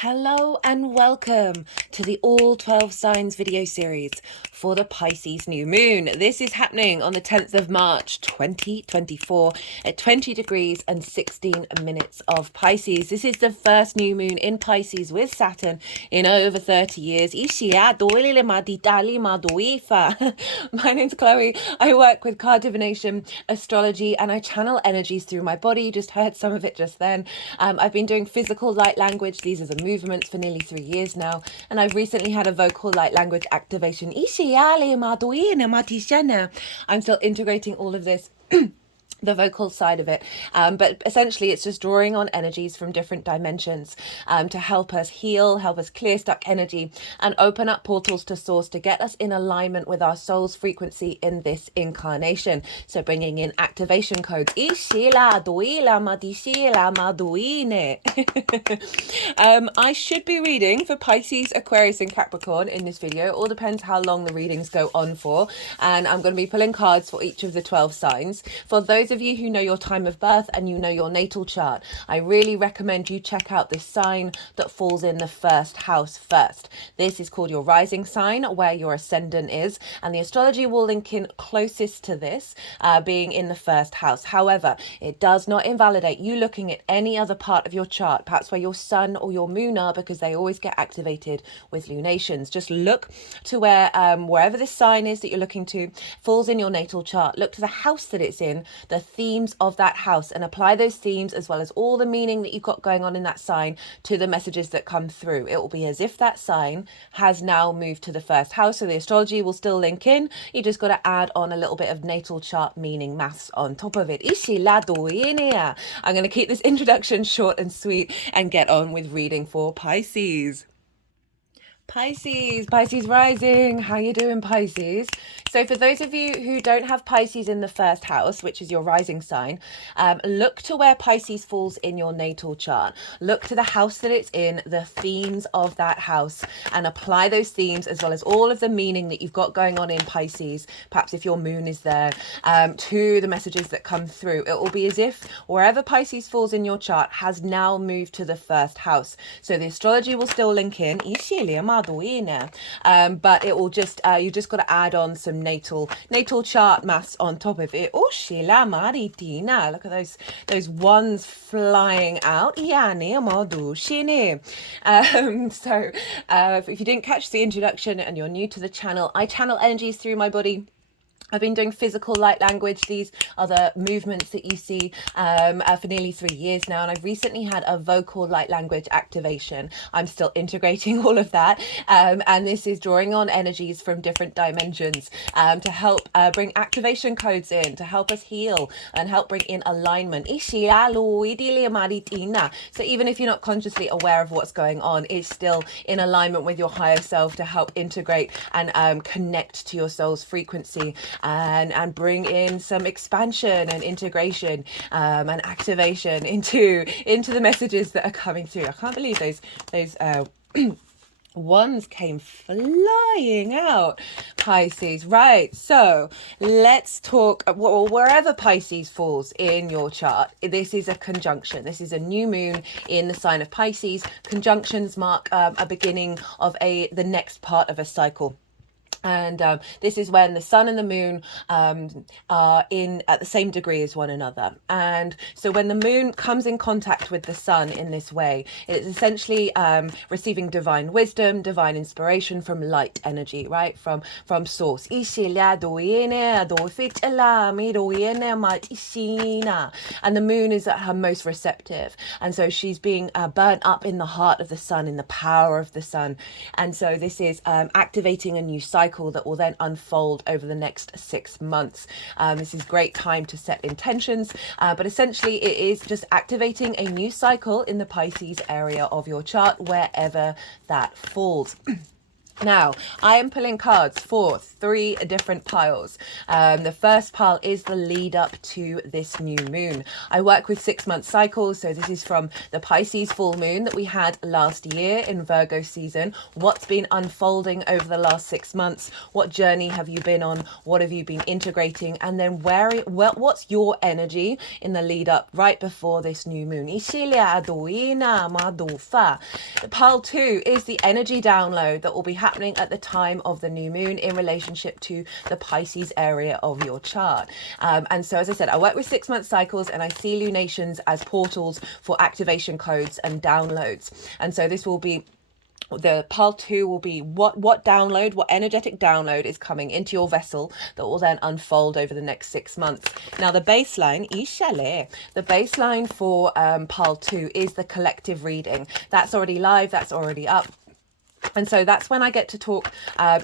Hello and welcome to the All 12 Signs video series for the Pisces new moon. This is happening on the 10th of March 2024 at 20 degrees and 16 minutes of Pisces. This is the first new moon in Pisces with Saturn in over 30 years. My name's Chloe. I work with card divination, astrology, and I channel energies through my body. You just heard some of it just then. I've been doing physical light language. These are the movements for nearly 3 years now, and I've recently had a vocal light language activation. I'm still integrating all of this the vocal side of it, but essentially it's just drawing on energies from different dimensions to help us heal, help us clear stuck energy, and open up portals to source to get us in alignment with our soul's frequency in this incarnation. So bringing in activation codes. I should be reading for Pisces, Aquarius, and Capricorn in this video. It all depends how long the readings go on for, and I'm going to be pulling cards for each of the 12 signs. For those of you who know your time of birth and you know your natal chart, I really recommend you check out this sign that falls in the first house first. This is called your rising sign, where your ascendant is, and the astrology will link in closest to this, being in the first house. However, it does not invalidate you looking at any other part of your chart, perhaps where your sun or your moon are, because they always get activated with lunations. Just look to where wherever this sign is that you're looking to falls in your natal chart. Look to the house that it's in, the themes of that house, and apply those themes as well as all the meaning that you've got going on in that sign to the messages that come through. It will be as if that sign has now moved to the first house, so the astrology will still link in. You just got to add on a little bit of natal chart meaning, maths on top of it. I'm going to keep this introduction short and sweet and get on with reading for Pisces. Pisces rising. How you doing, Pisces? So for those of you who don't have Pisces in the first house, which is your rising sign, look to where Pisces falls in your natal chart. Look to the house that it's in, the themes of that house, and apply those themes as well as all of the meaning that you've got going on in Pisces, perhaps if your moon is there, to the messages that come through. It will be as if wherever Pisces falls in your chart has now moved to the first house. So the astrology will still link in, but it will just you just got to add on some natal chart maths on top of it. Look at those ones flying out. So if you didn't catch the introduction and you're new to the channel, I channel energies through my body. I've been doing physical light language. These are the movements that you see for nearly 3 years now. And I've recently had a vocal light language activation. I'm still integrating all of that. And this is drawing on energies from different dimensions to help bring activation codes in, to help us heal and help bring in alignment. So even if you're not consciously aware of what's going on, it's still in alignment with your higher self to help integrate and connect to your soul's frequency. And bring in some expansion and integration and activation into the messages that are coming through. I can't believe those ones came flying out, Pisces. Right, so let's talk, well, wherever Pisces falls in your chart, this is a conjunction. This is a new moon in the sign of Pisces. Conjunctions mark a beginning of the next part of a cycle. And this is when the sun and the moon are in at the same degree as one another. And so when the moon comes in contact with the sun in this way, it's essentially receiving divine wisdom, divine inspiration from light energy, right? From source. And the moon is at her most receptive. And so she's being burnt up in the heart of the sun, in the power of the sun. And so this is activating a new cycle that will then unfold over the next 6 months. This is great time to set intentions, but essentially it is just activating a new cycle in the Pisces area of your chart, wherever that falls. Now, I am pulling cards for 3 different piles. The first pile is the lead up to this new moon. I work with 6-month cycles, so this is from the Pisces full moon that we had last year in Virgo season. What's been unfolding over the last 6 months? What journey have you been on? What have you been integrating? And then what's your energy in the lead up right before this new moon? Pile 2 is the energy download that will be happening at the time of the new moon in relationship to the Pisces area of your chart. And so, as I said, I work with 6-month cycles and I see lunations as portals for activation codes and downloads. And so this will be the pile 2 will be what download, what energetic download is coming into your vessel that will then unfold over the next 6 months. Now the baseline for pile 2 is the collective reading. That's already live, that's already up. And so that's when I get to talk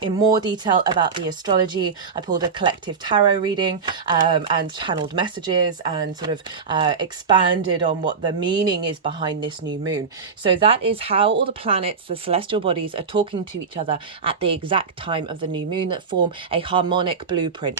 in more detail about the astrology. I pulled a collective tarot reading and channeled messages and sort of expanded on what the meaning is behind this new moon. So that is how all the planets, the celestial bodies, are talking to each other at the exact time of the new moon that form a harmonic blueprint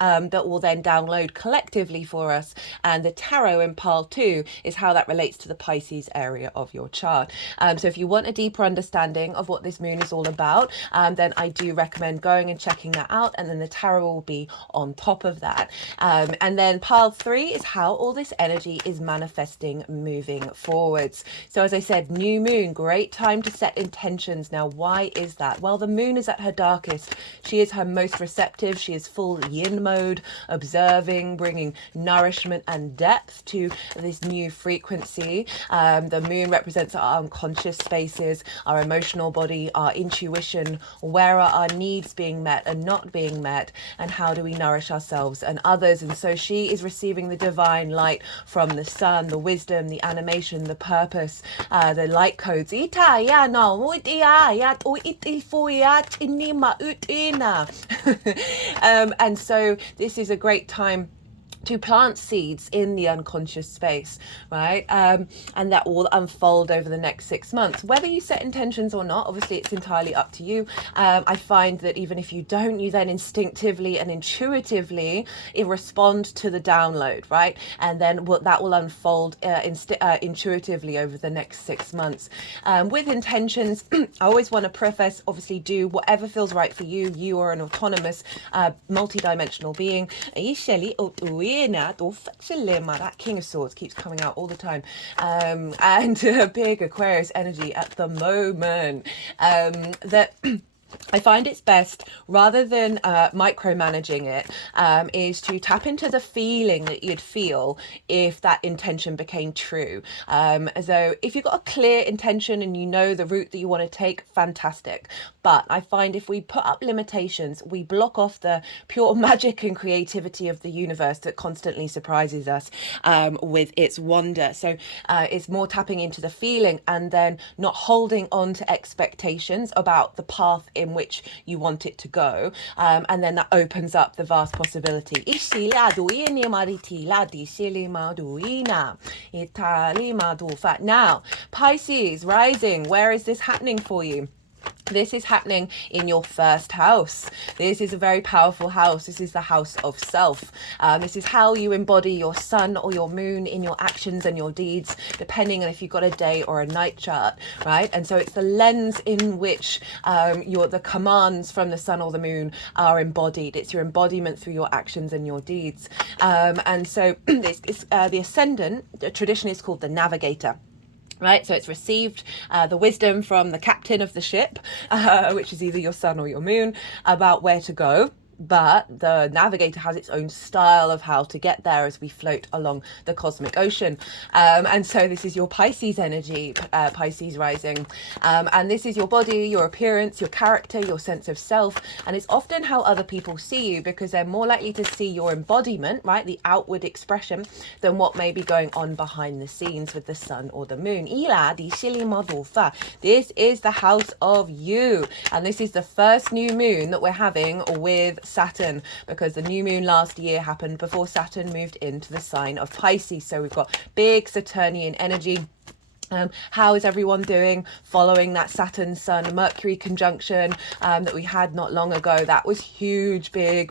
that will then download collectively for us. And the tarot in pile 2 is how that relates to the Pisces area of your chart. So if you want a deeper understanding of what this moon is all about, then I do recommend going and checking that out. And then the tarot will be on top of that. And then pile 3 is how all this energy is manifesting moving forwards. So as I said, new moon, great time to set intentions. Now, why is that? Well, the moon is at her darkest. She is her most receptive. She is full yin mode, observing, bringing nourishment and depth to this new frequency. The moon represents our unconscious spaces, our emotional body, our intuition. Where are our needs being met and not being met, and how do we nourish ourselves and others? And so she is receiving the divine light from the sun, the wisdom, the animation, the purpose, the light codes. And so this is a great time to plant seeds in the unconscious space, right? And that will unfold over the next 6 months. Whether you set intentions or not, obviously it's entirely up to you. I find that even if you don't, you then instinctively and intuitively respond to the download, right? And then that will unfold intuitively over the next 6 months. With intentions, I always want to preface, obviously do whatever feels right for you. You are an autonomous, multi-dimensional being. That King of Swords keeps coming out all the time, and a big Aquarius energy at the moment. That I find it's best, rather than micromanaging it, is to tap into the feeling that you'd feel if that intention became true. So if you've got a clear intention and you know the route that you want to take, fantastic. But I find if we put up limitations, we block off the pure magic and creativity of the universe that constantly surprises us with its wonder. So it's more tapping into the feeling and then not holding on to expectations about the path in which you want it to go, and then that opens up the vast possibility. Now, Pisces rising, where is this happening for you? This is happening in your first house. This is a very powerful house. This is the house of self. This is how you embody your sun or your moon in your actions and your deeds, depending on if you've got a day or a night chart, right? And so it's the lens in which the commands from the sun or the moon are embodied. It's your embodiment through your actions and your deeds. And so the Ascendant traditionally is called the navigator. Right, so it's received the wisdom from the captain of the ship, which is either your sun or your moon, about where to go. But the navigator has its own style of how to get there as we float along the cosmic ocean. And so this is your Pisces energy, Pisces rising. And this is your body, your appearance, your character, your sense of self. And it's often how other people see you, because they're more likely to see your embodiment, right, the outward expression, than what may be going on behind the scenes with the sun or the moon. This is the house of you. And this is the first new moon that we're having with Saturn, because the new moon last year happened before Saturn moved into the sign of Pisces. So we've got big Saturnian energy How is everyone doing following that Saturn Sun Mercury conjunction that we had not long ago? That was huge, big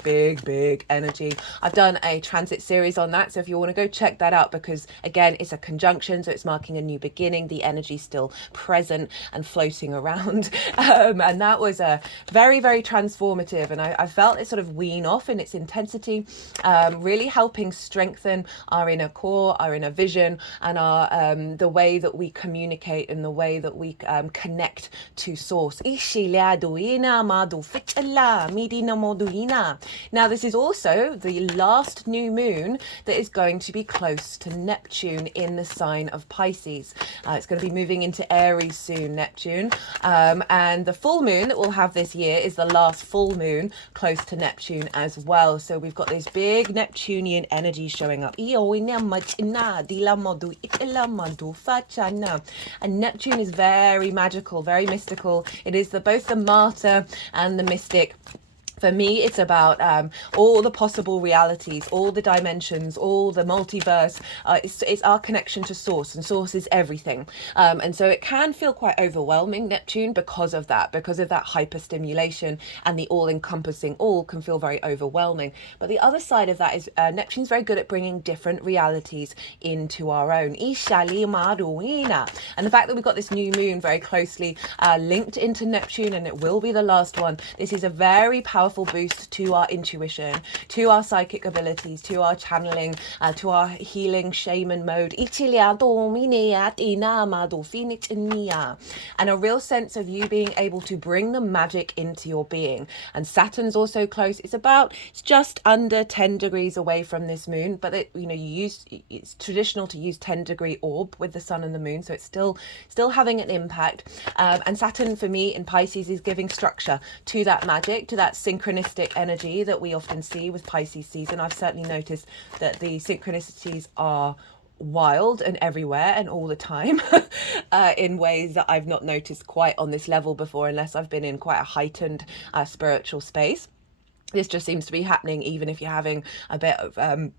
energy. I've done a transit series on that, so if you want to go check that out, because again, it's a conjunction, so it's marking a new beginning. The energy's still present and floating around, and that was a very transformative, and I felt it sort of wean off in its intensity, really helping strengthen our inner core, our inner vision, and our the way that we communicate and the way that we connect to source. Now, this is also the last new moon that is going to be close to Neptune in the sign of Pisces. It's going to be moving into Aries soon, Neptune, and the full moon that we'll have this year is the last full moon close to Neptune as well. So we've got this big Neptunian energy showing up. And Neptune is very magical, very mystical. It is both the martyr and the mystic. For me, it's about all the possible realities, all the dimensions, all the multiverse. It's our connection to source, and source is everything. And so it can feel quite overwhelming, Neptune, because of that hyperstimulation, and the all-encompassing all can feel very overwhelming. But the other side of that is Neptune's very good at bringing different realities into our own. And the fact that we've got this new moon very closely linked into Neptune, and it will be the last one, this is a very powerful boost to our intuition, to our psychic abilities, to our channeling, to our healing shaman mode, and a real sense of you being able to bring the magic into your being. And Saturn's also close. It's just under 10 degrees away from this moon, but it's traditional to use 10-degree orb with the sun and the moon, so it's still having an impact. And Saturn for me in Pisces is giving structure to that magic, to that synchronistic energy that we often see with Pisces season. I've certainly noticed that the synchronicities are wild and everywhere and all the time in ways that I've not noticed quite on this level before, unless I've been in quite a heightened spiritual space. This just seems to be happening even if you're having a bit of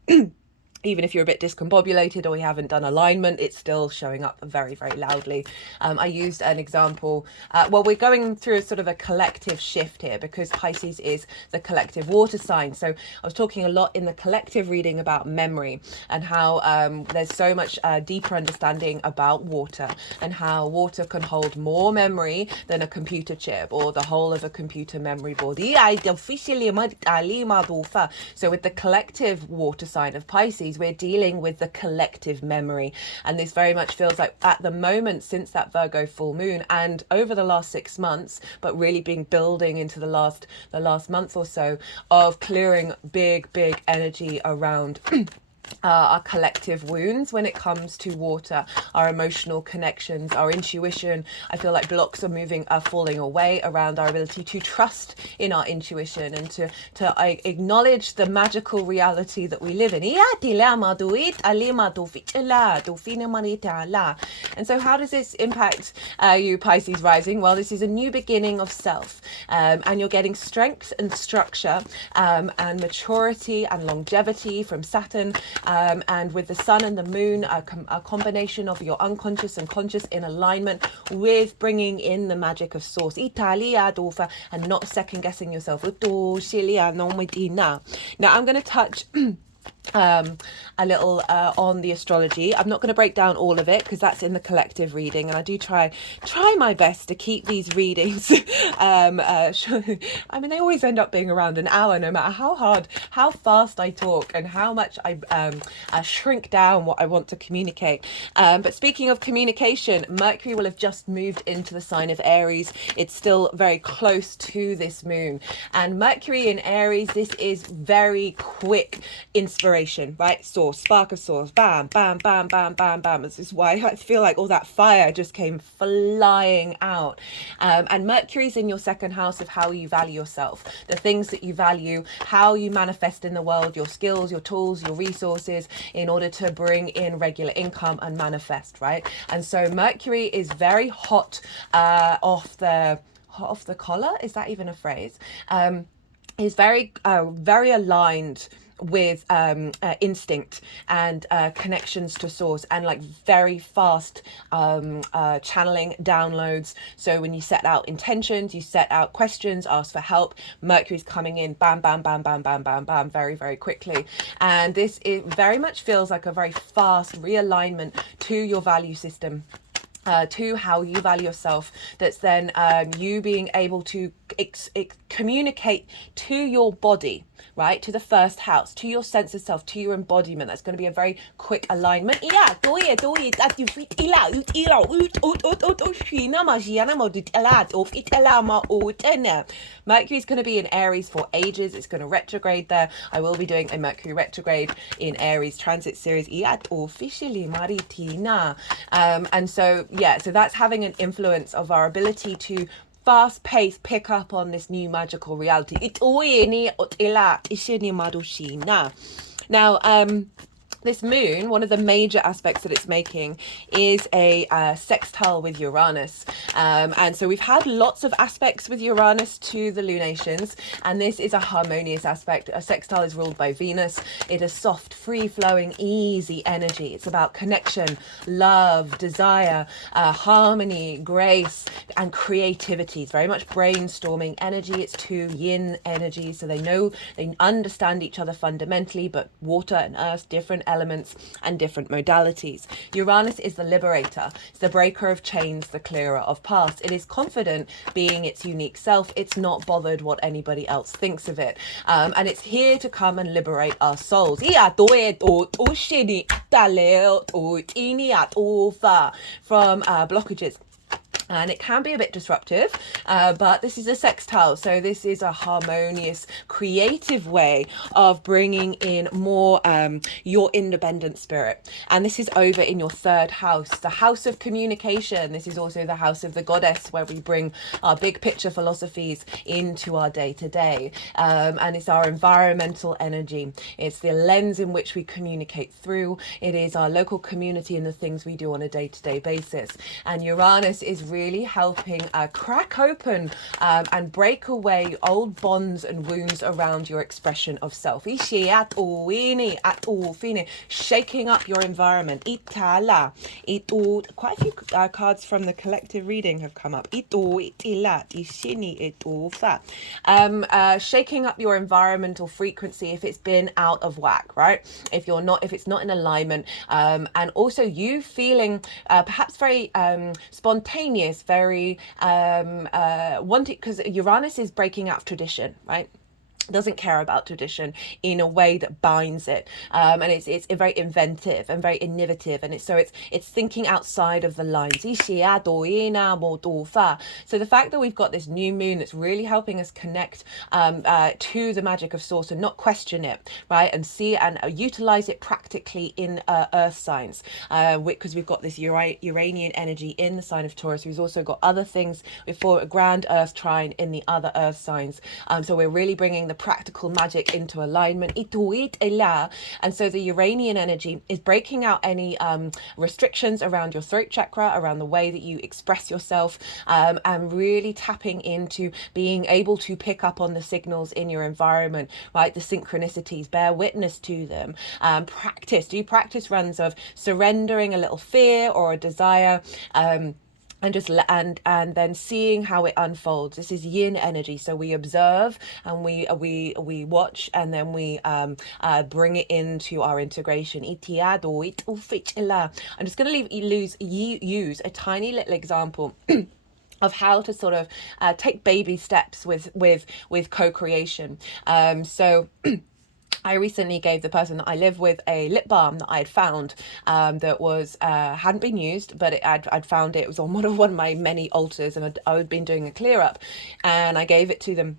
even if you're a bit discombobulated or you haven't done alignment, it's still showing up very loudly. I used an example. We're going through a sort of a collective shift here, because Pisces is the collective water sign. So I was talking a lot in the collective reading about memory, and how there's so much deeper understanding about water, and how water can hold more memory than a computer chip or the whole of a computer memory board. So with the collective water sign of Pisces, we're dealing with the collective memory, and this very much feels like at the moment, since that Virgo full moon and over the last 6 months, but really being building into the last month or so, of clearing big energy around our collective wounds when it comes to water, our emotional connections, our intuition. I feel like blocks are falling away around our ability to trust in our intuition and to acknowledge the magical reality that we live in. And so how does this impact you, Pisces rising? Well, this is a new beginning of self, and you're getting strength and structure and maturity and longevity from Saturn, and with the sun and the moon, a combination of your unconscious and conscious in alignment with bringing in the magic of source, and not second guessing yourself. Now I'm going to touch a little on the astrology. I'm not going to break down all of it because that's in the collective reading, and I do try my best to keep these readings I mean, they always end up being around an hour, no matter how fast I talk and how much I shrink down what I want to communicate. But speaking of communication, Mercury will have just moved into the sign of Aries. It's still very close to this moon, and Mercury in Aries, this is very quick inspiration, right? Source, spark of source, bam, bam, bam, bam, bam, bam. This is why I feel like all that fire just came flying out. And Mercury's in your second house of how you value yourself, the things that you value, how you manifest in the world, your skills, your tools, your resources, in order to bring in regular income and manifest, right? And so Mercury is very hot off the collar. Is that even a phrase? Is very aligned with instinct and connections to source, and like very fast channeling downloads. So when you set out intentions, you set out questions, ask for help, Mercury's coming in, bam, bam, bam, bam, bam, bam, bam, very, very quickly. And this, it very much feels like a very fast realignment to your value system. To how you value yourself, that's then you being able to communicate to your body, right, to the first house, to your sense of self, to your embodiment. That's going to be a very quick alignment. Mercury is going to be in Aries for ages. It's going to retrograde there. I will be doing a Mercury retrograde in Aries transit series officially Maritina. And so yeah, so that's having an influence of our ability to fast pace pick up on this new magical reality. Now, this moon, one of the major aspects that it's making is a sextile with Uranus. And so we've had lots of aspects with Uranus to the lunations, and this is a harmonious aspect. A sextile is ruled by Venus. It is soft, free-flowing, easy energy. It's about connection, love, desire, harmony, grace, and creativity. It's very much brainstorming energy. It's two yin energies, so they understand each other fundamentally, but water and earth, different elements and different modalities. Uranus is the liberator. It's the breaker of chains, the clearer of paths. It is confident being its unique self. It's not bothered what anybody else thinks of it. And it's here to come and liberate our souls. From blockages. And it can be a bit disruptive, but this is a sextile. So this is a harmonious, creative way of bringing in more your independent spirit. And this is over in your third house, the house of communication. This is also the house of the goddess, where we bring our big picture philosophies into our day-to-day. And it's our environmental energy. It's the lens in which we communicate through. It is our local community and the things we do on a day-to-day basis. And Uranus is really helping crack open and break away old bonds and wounds around your expression of self. Shaking up your environment. Quite a few cards from the collective reading have come up. Shaking up your environmental frequency if it's been out of whack, right? If it's not in alignment, and also you feeling perhaps very spontaneous, very wanting, because Uranus is breaking out of tradition, right? Doesn't care about tradition in a way that binds it, and it's very inventive and very innovative, and it's thinking outside of the lines. So the fact that we've got this new moon that's really helping us connect to the magic of source and not question it, right, and see and utilize it practically in earth signs, because we've got this Uranian energy in the sign of Taurus. We've also got other things before a grand earth trine in the other earth signs, so we're really bringing the practical magic into alignment. And so the Uranian energy is breaking out any restrictions around your throat chakra, around the way that you express yourself, and really tapping into being able to pick up on the signals in your environment, right? The synchronicities, bear witness to them. Do practice runs of surrendering a little fear or a desire, and then seeing how it unfolds. This is yin energy, so we observe and we watch, and then we bring it into our integration. I'm just going to use a tiny little example of how to sort of take baby steps with co-creation. So I recently gave the person that I live with a lip balm that I had found, that was hadn't been used, but I'd found it was on one of my many altars, and I'd been doing a clear up, and I gave it to them.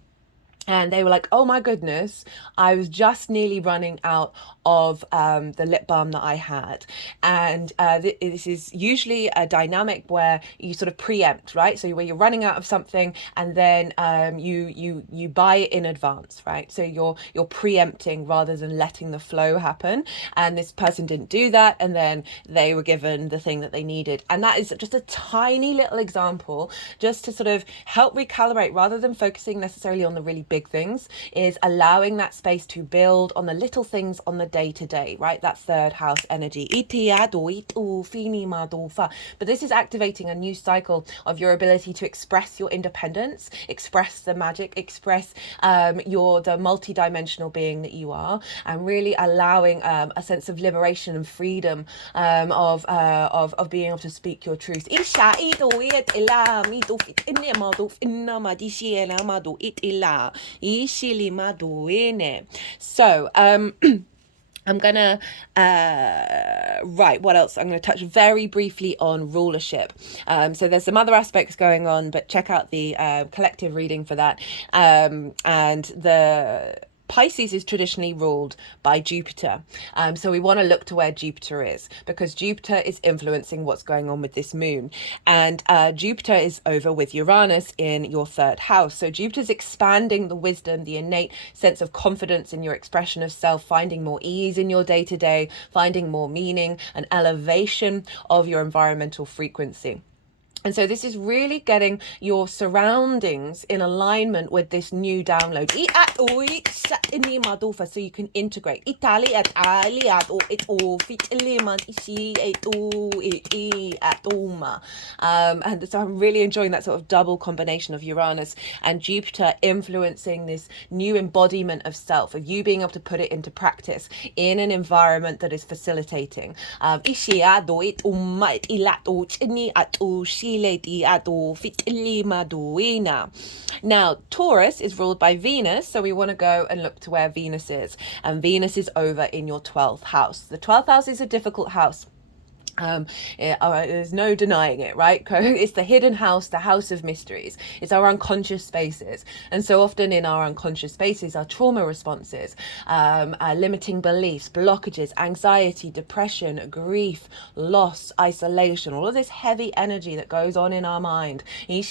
And they were like, oh my goodness, I was just nearly running out of the lip balm that I had. And this is usually a dynamic where you sort of preempt, right? So where you're running out of something and then you buy it in advance, right? So you're preempting rather than letting the flow happen. And this person didn't do that, and then they were given the thing that they needed. And that is just a tiny little example, just to sort of help recalibrate rather than focusing necessarily on the really big things, is allowing that space to build on the little things on the day to day, right? That third house energy. But this is activating a new cycle of your ability to express your independence, express the magic, express the multi-dimensional being that you are, and really allowing a sense of liberation and freedom of being able to speak your truth. So I'm gonna right, what else? I'm gonna touch very briefly on rulership. So there's some other aspects going on, but check out the collective reading for that. And the Pisces is traditionally ruled by Jupiter. So we want to look to where Jupiter is, because Jupiter is influencing what's going on with this moon. And Jupiter is over with Uranus in your third house. So Jupiter's expanding the wisdom, the innate sense of confidence in your expression of self, finding more ease in your day-to-day, finding more meaning, an elevation of your environmental frequency. And so this is really getting your surroundings in alignment with this new download. So you can integrate. And so I'm really enjoying that sort of double combination of Uranus and Jupiter influencing this new embodiment of self, of you being able to put it into practice in an environment that is facilitating. Now, Taurus is ruled by Venus, so we want to go and look to where Venus is. And Venus is over in your 12th house. The 12th house is a difficult house. There's no denying it, right? It's the hidden house, the house of mysteries. It's our unconscious spaces. And so often in our unconscious spaces are trauma responses, limiting beliefs, blockages, anxiety, depression, grief, loss, isolation, all of this heavy energy that goes on in our mind. But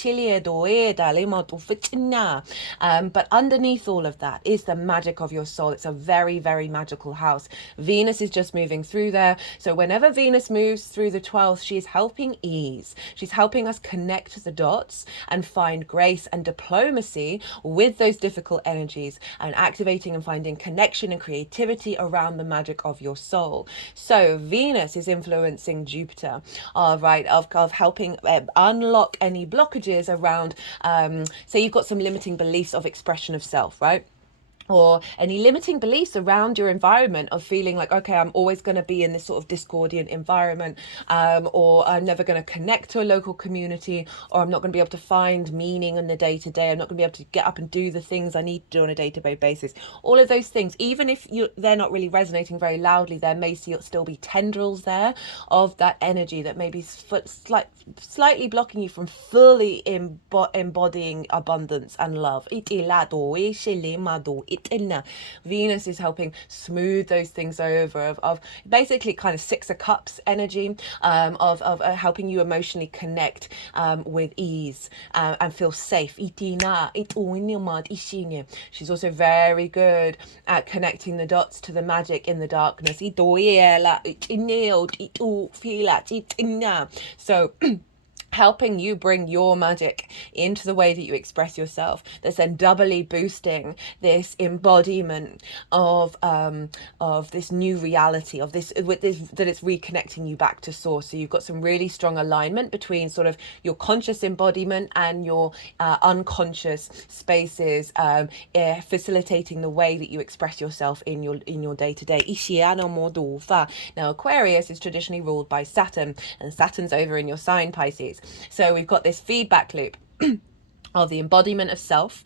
underneath all of that is the magic of your soul. It's a very, very magical house. Venus is just moving through there. So whenever Venus moves through the 12th, she is helping ease. She's helping us connect the dots and find grace and diplomacy with those difficult energies, and activating and finding connection and creativity around the magic of your soul. So Venus is influencing Jupiter, of helping unlock any blockages around, say you've got some limiting beliefs of expression of self, right? Or any limiting beliefs around your environment of feeling like, okay, I'm always going to be in this sort of discordian environment, or I'm never going to connect to a local community, or I'm not going to be able to find meaning in the day-to-day. I'm not going to be able to get up and do the things I need to do on a day-to-day basis. All of those things, even if they're not really resonating very loudly, there may still be tendrils there of that energy that may be slightly blocking you from fully embodying abundance and love. Venus is helping smooth those things over, of basically kind of Six of Cups energy, of helping you emotionally connect with ease and feel safe. She's also very good at connecting the dots to the magic in the darkness. So helping you bring your magic into the way that you express yourself, that's then doubly boosting this embodiment of this new reality, of this that it's reconnecting you back to source. So you've got some really strong alignment between sort of your conscious embodiment and your unconscious spaces, facilitating the way that you express yourself in your day-to-day. Now Aquarius is traditionally ruled by Saturn, and Saturn's over in your sign, Pisces. So we've got this feedback loop of the embodiment of self,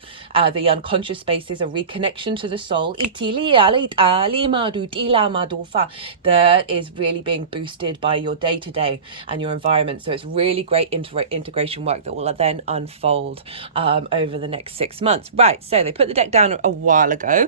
the unconscious spaces, a reconnection to the soul, that is really being boosted by your day-to-day and your environment. So it's really great integration work that will then unfold over the next 6 months. Right, so they put the deck down a while ago,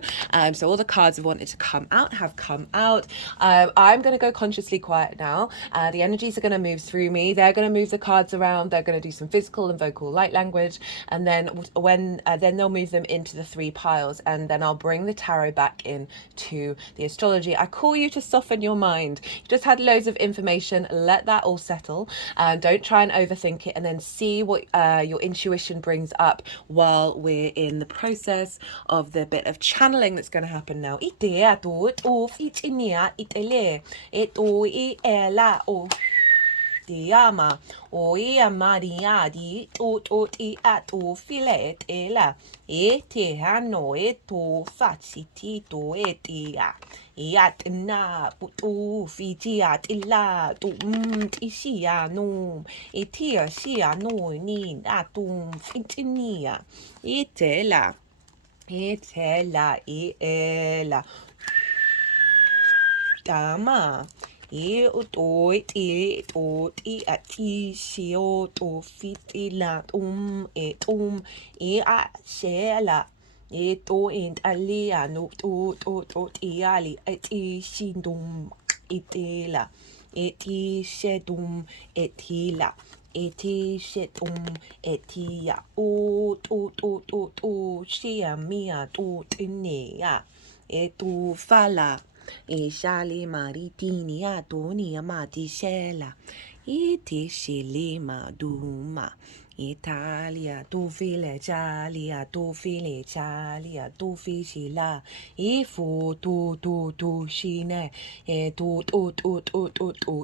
so all the cards have wanted to come out have come out. I'm going to go consciously quiet now. The energies are going to move through me. They're going to move the cards around. They're going to do some physical and vocal light language, and then then they'll move them into the 3 piles, and then I'll bring the tarot back in to the astrology. I call you to soften your mind. You just had loads of information. Let that all settle. Don't try and overthink it, and then see what your intuition brings up while we're in the process of the bit of channeling that's going to happen now. Diama o ia maria di tot I ato filet ela e te hano e to faciti to etia iat na putu fitiat illa to isia no etia sia no ni atum fitinia etela ela dama e oit e tot I ati sio to fitila e a shela e to int alia no to iali eti sindum itela eti shedum etila eti shetum etia o to shia mia to tinea e tu fala e shali maritini atoni amati shela e te shili maduma Italia tu file chalia tu file chalia tu fisila e fu tu shine e tu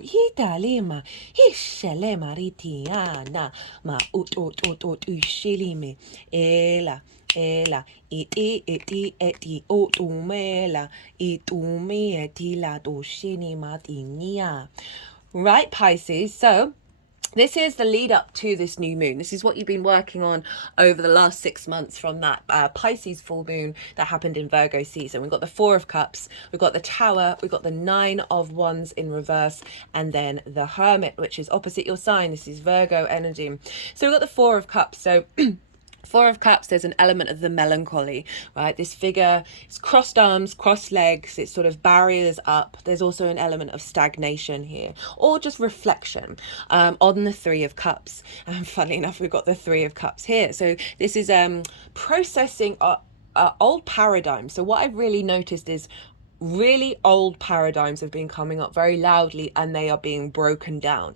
italima ishele maritiana ma ushilime ela eti otumela itumi etila doshini matinia. Right, Pisces, so this is the lead up to this new moon. This is what you've been working on over the last 6 months from that Pisces full moon that happened in Virgo season. We've got the 4 of Cups, we've got the Tower, we've got the 9 of Wands in reverse, and then the Hermit, which is opposite your sign. This is Virgo energy. So we've got the 4 of Cups. So 4 of Cups, there's an element of the melancholy, right? This figure, it's crossed arms, crossed legs, it's sort of barriers up. There's also an element of stagnation here, or just reflection on the 3 of Cups. And funnily enough, we've got the 3 of Cups here. So this is processing old paradigms. So what I've really noticed is really old paradigms have been coming up very loudly, and they are being broken down.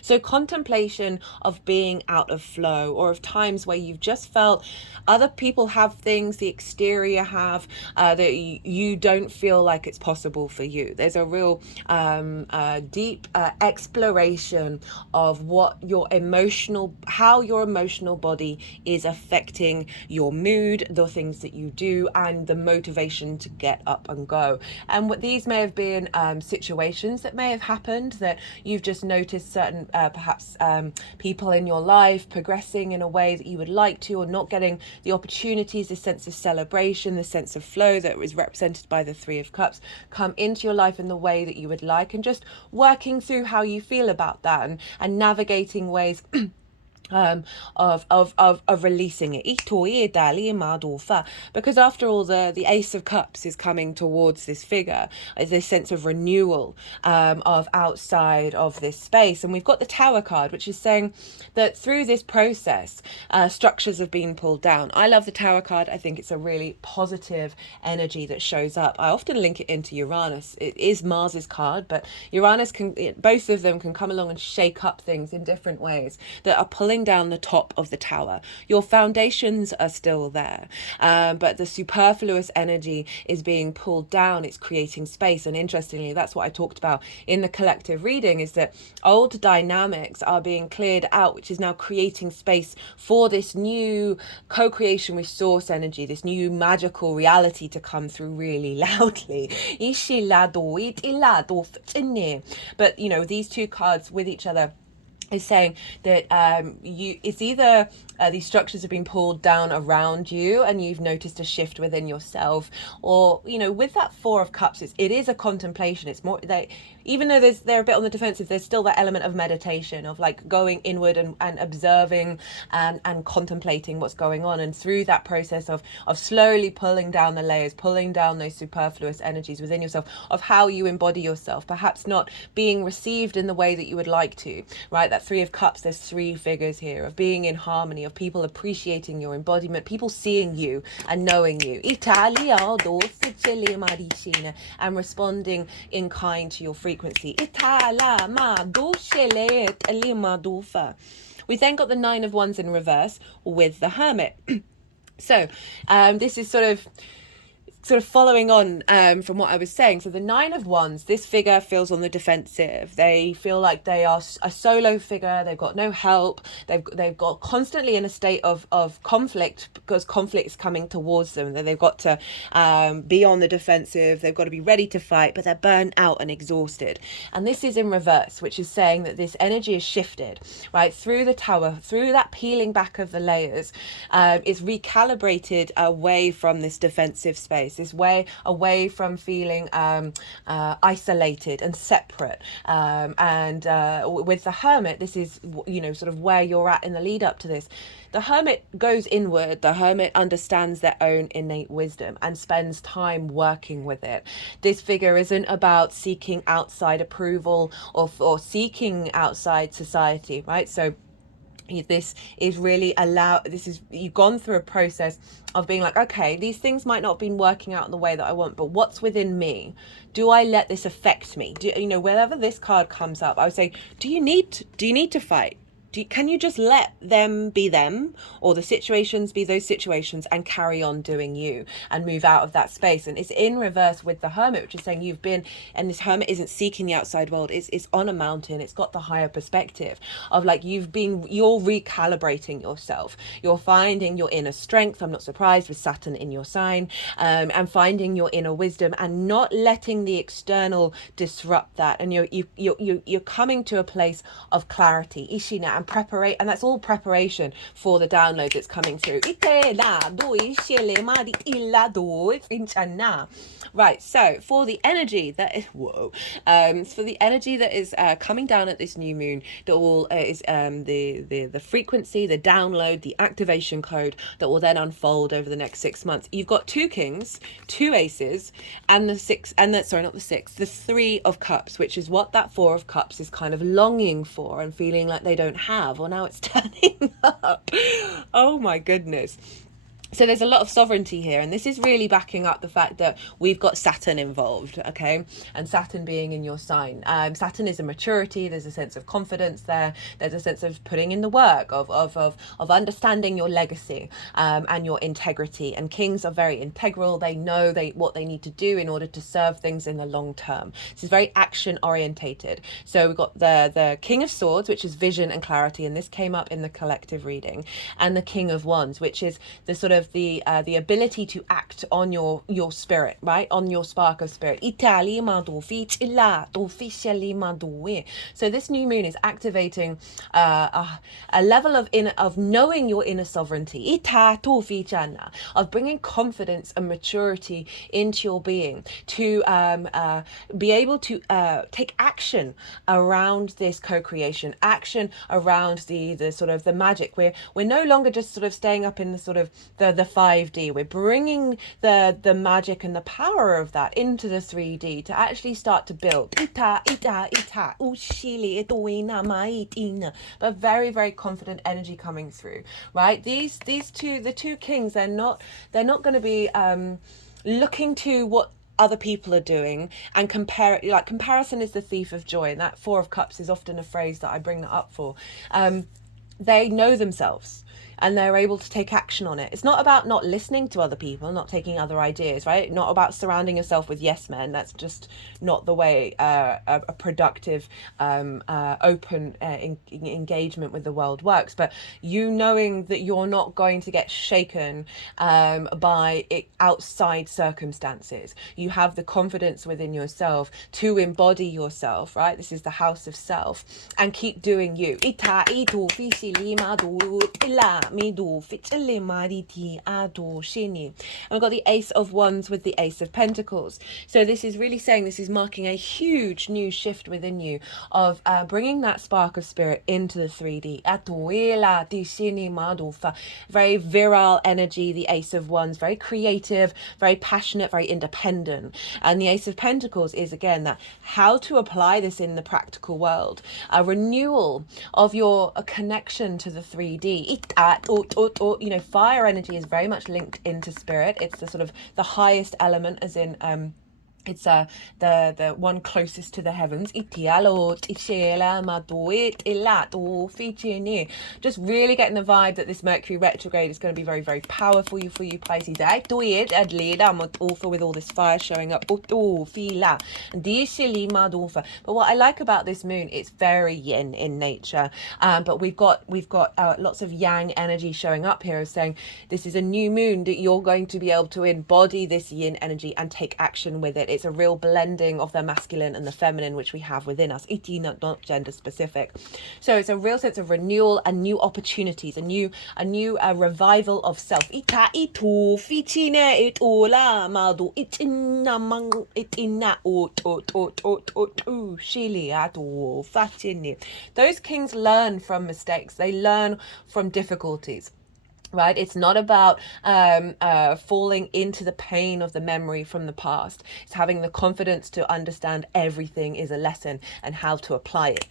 So contemplation of being out of flow, or of times where you've just felt other people have things the exterior have that you don't feel like it's possible for you. There's a real deep exploration of what how your emotional body is affecting your mood, the things that you do, and the motivation to get up and go. And what these may have been situations that may have happened, that you've just noticed certain perhaps people in your life progressing in a way that you would like to, or not getting the opportunities, the sense of celebration, the sense of flow that was represented by the 3 of Cups come into your life in the way that you would like, and just working through how you feel about that, and navigating ways of releasing it. Because after all, the Ace of Cups is coming towards this figure, is this sense of renewal of outside of this space. And we've got the Tower card, which is saying that through this process, structures have been pulled down. I love the Tower card. I think it's a really positive energy that shows up. I often link it into Uranus. It is Mars's card, but Uranus both of them can come along and shake up things in different ways that are pulling down the top of the tower. Your foundations are still there, but the superfluous energy is being pulled down. It's creating space. And interestingly, that's what I talked about in the collective reading, is that old dynamics are being cleared out, which is now creating space for this new co-creation with source energy, this new magical reality to come through really loudly. But you know, these two cards with each other is saying that it's either these structures have been pulled down around you and you've noticed a shift within yourself, or with that Four of Cups, it is a contemplation. It's more that even though they're a bit on the defensive, there's still that element of meditation, of like going inward and observing and contemplating what's going on. And through that process of slowly pulling down the layers, pulling down those superfluous energies within yourself, of how you embody yourself, perhaps not being received in the way that you would like to, right? That Three of Cups, there's three figures here of being in harmony, of people appreciating your embodiment, people seeing you and knowing you, and responding in kind to your frequency. We then got the Nine of Wands in reverse with the Hermit. So this is sort of following on from what I was saying. So the Nine of Wands, this figure feels on the defensive. They feel like they are a solo figure. They've got no help. They've got constantly in a state of conflict, because conflict is coming towards them. They've got to be on the defensive. They've got to be ready to fight, but they're burnt out and exhausted. And this is in reverse, which is saying that this energy is shifted, right, through the Tower, through that peeling back of the layers. It's recalibrated away from this defensive space, this way away from feeling isolated and separate. And with the Hermit, this is sort of where you're at in the lead up to this. The Hermit goes inward. The Hermit understands their own innate wisdom and spends time working with it. This figure isn't about seeking outside approval or seeking outside society, right? So this is really you've gone through a process of being like, okay, these things might not have been working out in the way that I want, but what's within me? Do I let this affect me? Whenever this card comes up, I would say, do you need to fight? Can you just let them be them, or the situations be those situations, and carry on doing you and move out of that space? And it's in reverse with the Hermit, which is saying and this Hermit isn't seeking the outside world. It's on a mountain. It's got the higher perspective of like, you're recalibrating yourself. You're finding your inner strength. I'm not surprised with Saturn in your sign, and finding your inner wisdom and not letting the external disrupt that. And you're coming to a place of clarity, Ishina, and that's all preparation for the download that's coming through. Right, so for the energy that is coming down at this new moon, that all is the frequency, the download, the activation code that will then unfold over the next 6 months. You've got two Kings, two Aces, and the Three of Cups, which is what that Four of Cups is kind of longing for and feeling like they don't have. Well, now it's turning up. Oh my goodness. So there's a lot of sovereignty here, and this is really backing up the fact that we've got Saturn involved, okay? And Saturn being in your sign. Saturn is a maturity. There's a sense of confidence there. There's a sense of putting in the work, of understanding your legacy and your integrity. And Kings are very integral. They know what they need to do in order to serve things in the long term. This is very action orientated. So we've got the King of Swords, which is vision and clarity, and this came up in the collective reading, and the King of Wands, which is the sort of the ability to act on your spirit, right? On your spark of spirit. So this new moon is activating a level of knowing your inner sovereignty, of bringing confidence and maturity into your being, to be able to take action around this co-creation, action around the sort of the magic. We're no longer just sort of staying up in the sort of the 5D. We're bringing the magic and the power of that into the 3D to actually start to build. But very, very confident energy coming through, right? The two Kings, they're not going to be looking to what other people are doing and comparison is the thief of joy, and that Four of Cups is often a phrase that I bring that up for. They know themselves. and they're able to take action on it. It's not about not listening to other people, not taking other ideas, right? Not about surrounding yourself with yes men. That's just not the way a productive, open engagement with the world works. But you knowing that you're not going to get shaken by outside circumstances. You have the confidence within yourself to embody yourself, right? This is the house of self, and keep doing you. And we've got the Ace of Wands with the Ace of Pentacles. So this is really saying, this is marking a huge new shift within you of bringing that spark of spirit into the 3D. Very virile energy, the Ace of Wands, very creative, very passionate, very independent. And the Ace of Pentacles is, again, that how to apply this in the practical world. A renewal of your connection to the 3D. You know, fire energy is very much linked into spirit. It's the sort of the highest element, as in it's the one closest to the heavens. Just really getting the vibe that this Mercury retrograde is going to be very, very powerful for you Pisces. With all this fire showing up. But what I like about this moon, it's very yin in nature. But we've got lots of yang energy showing up here, saying this is a new moon that you're going to be able to embody this yin energy and take action with it. It's a real blending of the masculine and the feminine, which we have within us. Not gender specific. So it's a real sense of renewal and new opportunities, a new revival of self. Those kings learn from mistakes. They learn from difficulties. Right? It's not about falling into the pain of the memory from the past. It's having the confidence to understand everything is a lesson and how to apply it.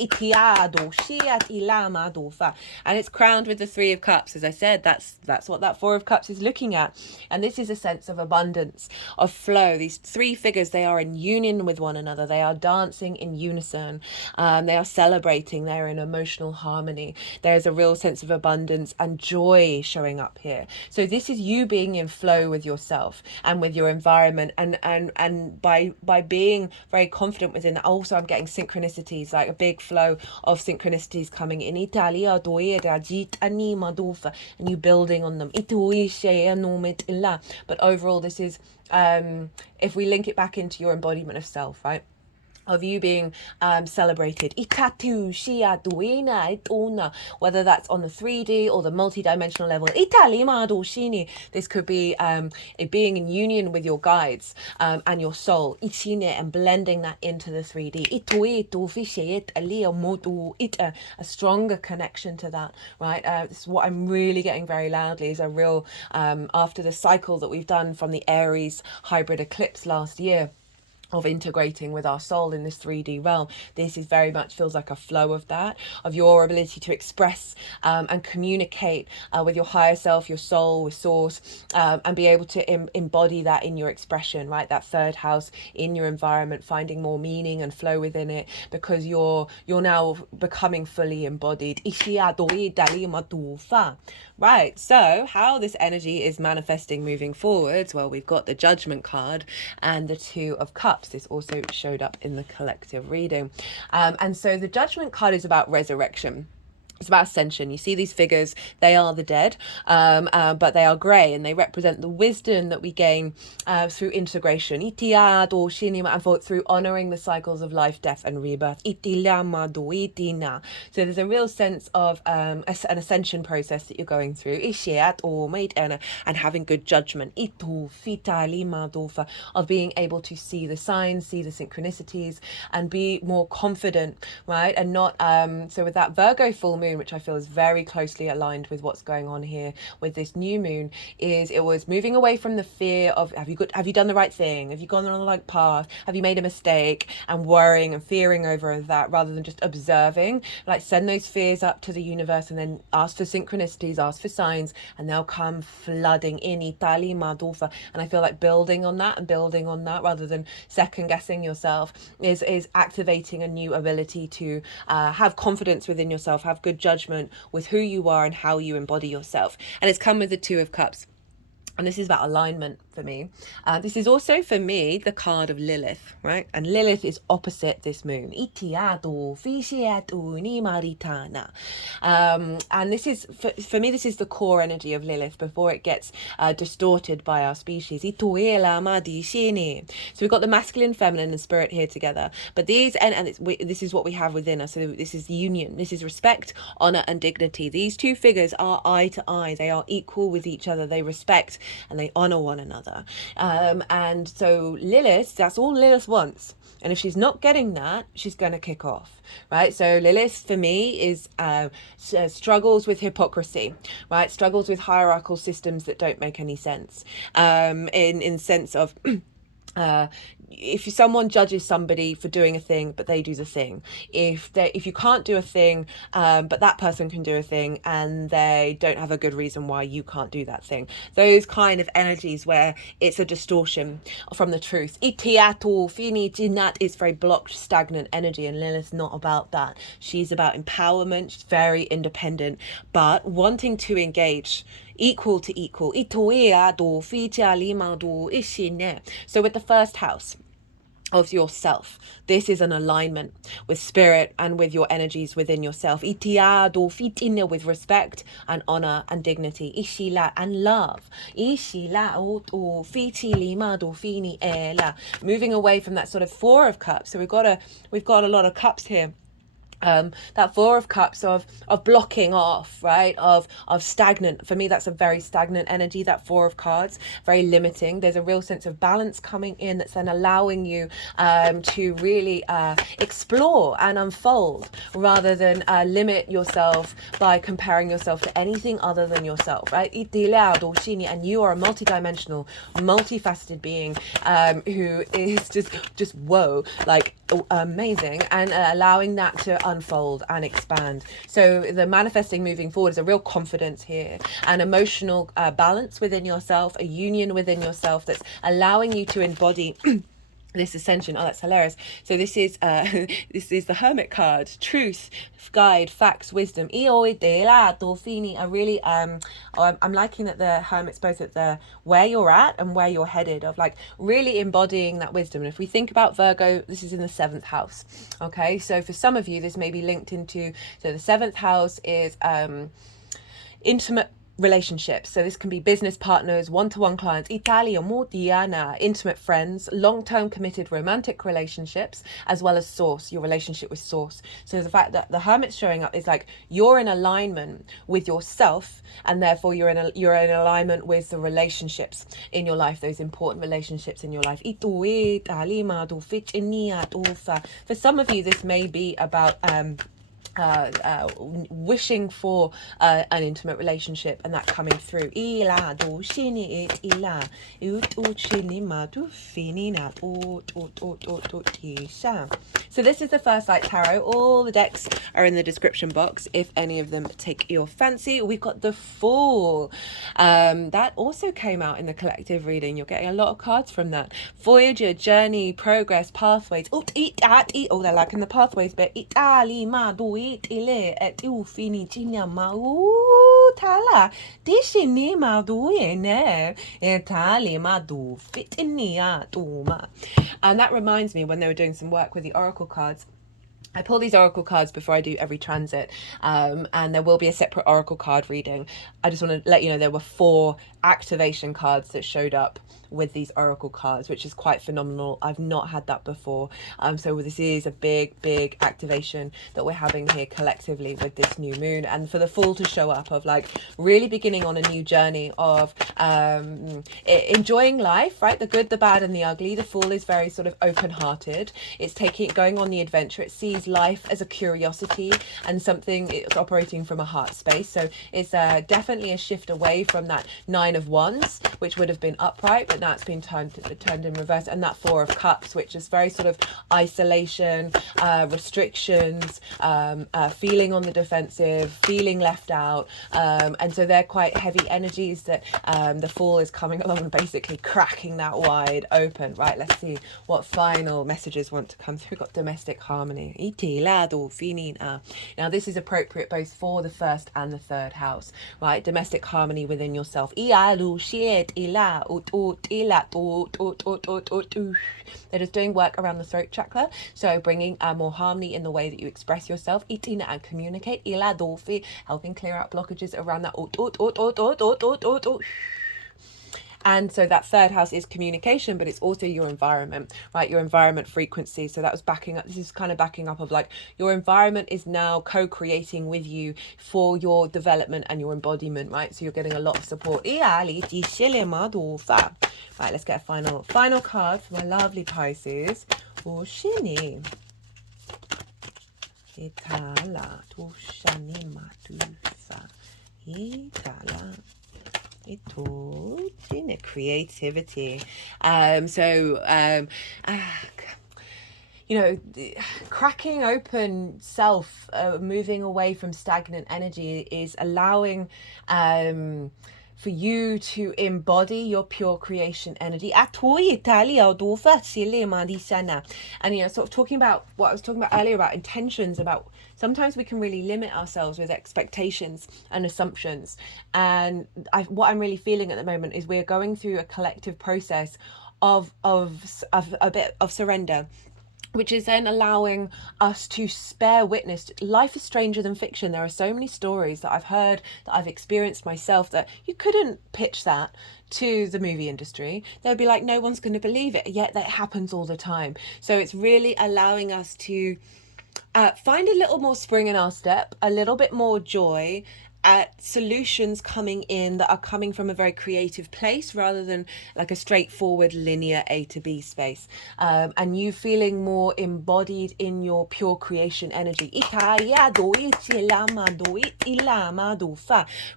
And it's crowned with the Three of Cups. As I said, that's what that Four of Cups is looking at. And this is a sense of abundance, of flow. These three figures, they are in union with one another. They are dancing in unison. They are celebrating. They're in emotional harmony. There's a real sense of abundance and joy showing up here. So this is you being in flow with yourself and with your environment, and by being very confident within that. Also, I'm getting synchronicities, like a big flow of synchronicities coming in Italia, and you building on them. But overall, this is if we link it back into your embodiment of self, right? Of you being celebrated, whether that's on the 3D or the multi-dimensional level. This could be it being in union with your guides and your soul, and blending that into the 3D. A stronger connection to that, right? This is what I'm really getting very loudly, is a real after the cycle that we've done from the Aries hybrid eclipse last year, of integrating with our soul in this 3D realm. This is very much feels like a flow of that, of your ability to express and communicate with your higher self, your soul, with source, and be able to embody that in your expression, right? That third house in your environment, finding more meaning and flow within it, because you're now becoming fully embodied. Right, so how this energy is manifesting moving forwards, well, we've got the Judgment card and the Two of Cups. This also showed up in the collective reading. And so the Judgment card is about resurrection. It's about ascension. You see these figures, they are the dead, but they are grey, and they represent the wisdom that we gain through integration. And through honouring the cycles of life, death and rebirth. So there's a real sense of an ascension process that you're going through. And having good judgment. Of being able to see the signs, see the synchronicities, and be more confident, right? And not, so with that Virgo full moon, which I feel is very closely aligned with what's going on here with this new moon, is it was moving away from the fear of have you done the right thing, have you gone on the right path, have you made a mistake, and worrying and fearing over that, rather than just observing. Like, send those fears up to the universe and then ask for synchronicities, ask for signs, and they'll come flooding in. And I feel like building on that rather than second guessing yourself is activating a new ability to have confidence within yourself, have good good judgment with who you are and how you embody yourself. And it's come with the Two of Cups. And this is about alignment for me. This is also for me the card of Lilith, right? And Lilith is opposite this moon. And this is, for me, this is the core energy of Lilith before it gets distorted by our species. So we've got the masculine, feminine, and spirit here together. But these, this is what we have within us. So this is the union. This is respect, honor, and dignity. These two figures are eye to eye. They are equal with each other. They respect and they honor one another. And so Lilith, that's all Lilith wants. And if she's not getting that, she's going to kick off, right? So Lilith, for me, is struggles with hypocrisy, right? Struggles with hierarchical systems that don't make any sense. In sense of... if someone judges somebody for doing a thing but they do the thing, if you can't do a thing but that person can do a thing and they don't have a good reason why you can't do that thing, those kind of energies where it's a distortion from the truth. It's very blocked, stagnant energy, and Lilith's not about that. She's about empowerment. She's very independent but wanting to engage equal to equal. So with the first house of yourself, this is an alignment with spirit and with your energies within yourself. With respect and honor and dignity. And love. Moving away from that sort of Four of Cups. So we've got a lot of cups here. That Four of Cups of blocking off, right? Of stagnant. For me, that's a very stagnant energy, that Four of Cards, very limiting. There's a real sense of balance coming in that's then allowing you to really explore and unfold rather than limit yourself by comparing yourself to anything other than yourself, right? And you are a multidimensional, multifaceted being who is just whoa, like amazing, and allowing that to unfold and expand. So the manifesting moving forward is a real confidence here, an emotional balance within yourself, a union within yourself that's allowing you to embody this ascension. Oh, that's hilarious. So this is the Hermit card. Truth, guide, facts, wisdom. I really I'm liking that the Hermit's both at the where you're at and where you're headed, of like really embodying that wisdom. And if we think about Virgo, this is in the 7th house. Okay, so for some of you this may be linked into, so the 7th house is intimate relationships. So this can be business partners, one-to-one clients, intimate friends, long-term committed romantic relationships, as well as source, your relationship with source. So the fact that the Hermit's showing up is like you're in alignment with yourself, and therefore you're in alignment with the relationships in your life, those important relationships in your life. For some of you this may be about wishing for an intimate relationship and that coming through. So this is the First Light Tarot. All the decks are in the description box if any of them take your fancy. We've got the Fool. That also came out in the collective reading. You're getting a lot of cards from that. Voyager, journey, progress, pathways. Oh, they're like in the pathways bit. And that reminds me, when they were doing some work with the oracle cards, I pull these oracle cards before I do every transit, and there will be a separate oracle card reading. I just want to let you know there were 4 activation cards that showed up with these oracle cards, which is quite phenomenal. I've not had that before. So this is a big activation that we're having here collectively with this new moon, and for the Fool to show up, of like really beginning on a new journey of enjoying life, right? The good, the bad, and the ugly. The Fool is very sort of open-hearted. It's going on the adventure. It sees life as a curiosity and something. It's operating from a heart space. So it's definitely a shift away from that 9 of Wands, which would have been upright, but now it's been turned in reverse. And that Four of Cups, which is very sort of isolation, restrictions, feeling on the defensive, feeling left out, and so they're quite heavy energies that the Fool is coming along and basically cracking that wide open. Right, let's see what final messages want to come through. We've got domestic harmony. Now this is appropriate both for the first and the third house, right? Domestic harmony within yourself. They're just doing work around the throat chakra, so bringing more harmony in the way that you express yourself and communicate, helping clear out blockages around that. And so that third house is communication, but it's also your environment, right? Your environment frequency. So that was backing up. This is kind of backing up of like your environment is now co-creating with you for your development and your embodiment, right? So you're getting a lot of support. Right, let's get a final card for my lovely Pisces. Creativity. You know, cracking open self, moving away from stagnant energy is allowing for you to embody your pure creation energy. And you know, sort of talking about what I was talking about earlier about intentions, about sometimes we can really limit ourselves with expectations and assumptions. And what I'm really feeling at the moment is we're going through a collective process of a bit of surrender, which is then allowing us to bear witness. Life is stranger than fiction. There are so many stories that I've heard, that I've experienced myself, that you couldn't pitch that to the movie industry. They'd be like, no one's going to believe it, yet that happens all the time. So it's really allowing us to find a little more spring in our step, a little bit more joy, solutions coming in that are coming from a very creative place rather than like a straightforward linear A to B space, and you feeling more embodied in your pure creation energy.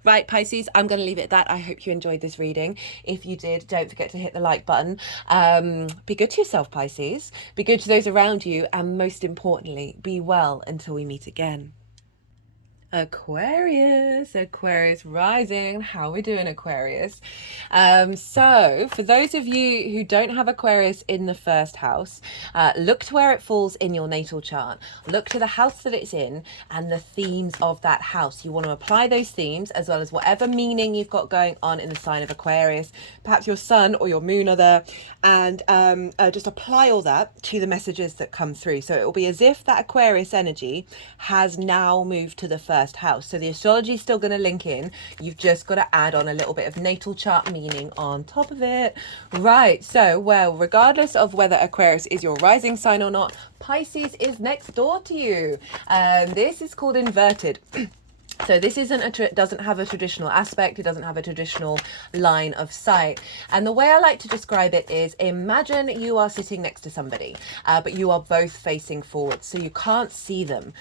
Right, Pisces, I'm going to leave it at that. I hope you enjoyed this reading. If you did, don't forget to hit the like button. Be good to yourself, Pisces. Be good to those around you, and most importantly, be well until we meet again. Aquarius rising. How are we doing, Aquarius? So for those of you who don't have Aquarius in the first house, look to where it falls in your natal chart. Look to the house that it's in and the themes of that house. You want to apply those themes as well as whatever meaning you've got going on in the sign of Aquarius. Perhaps your sun or your moon are there, and just apply all that to the messages that come through. So it will be as if that Aquarius energy has now moved to the first house. So the astrology is still going to link in. You've just got to add on a little bit of natal chart meaning on top of it. Right. So, well, regardless of whether Aquarius is your rising sign or not, Pisces is next door to you. This is called inverted. So this doesn't have a traditional aspect. It doesn't have a traditional line of sight. And the way I like to describe it is, imagine you are sitting next to somebody, but you are both facing forward, so you can't see them.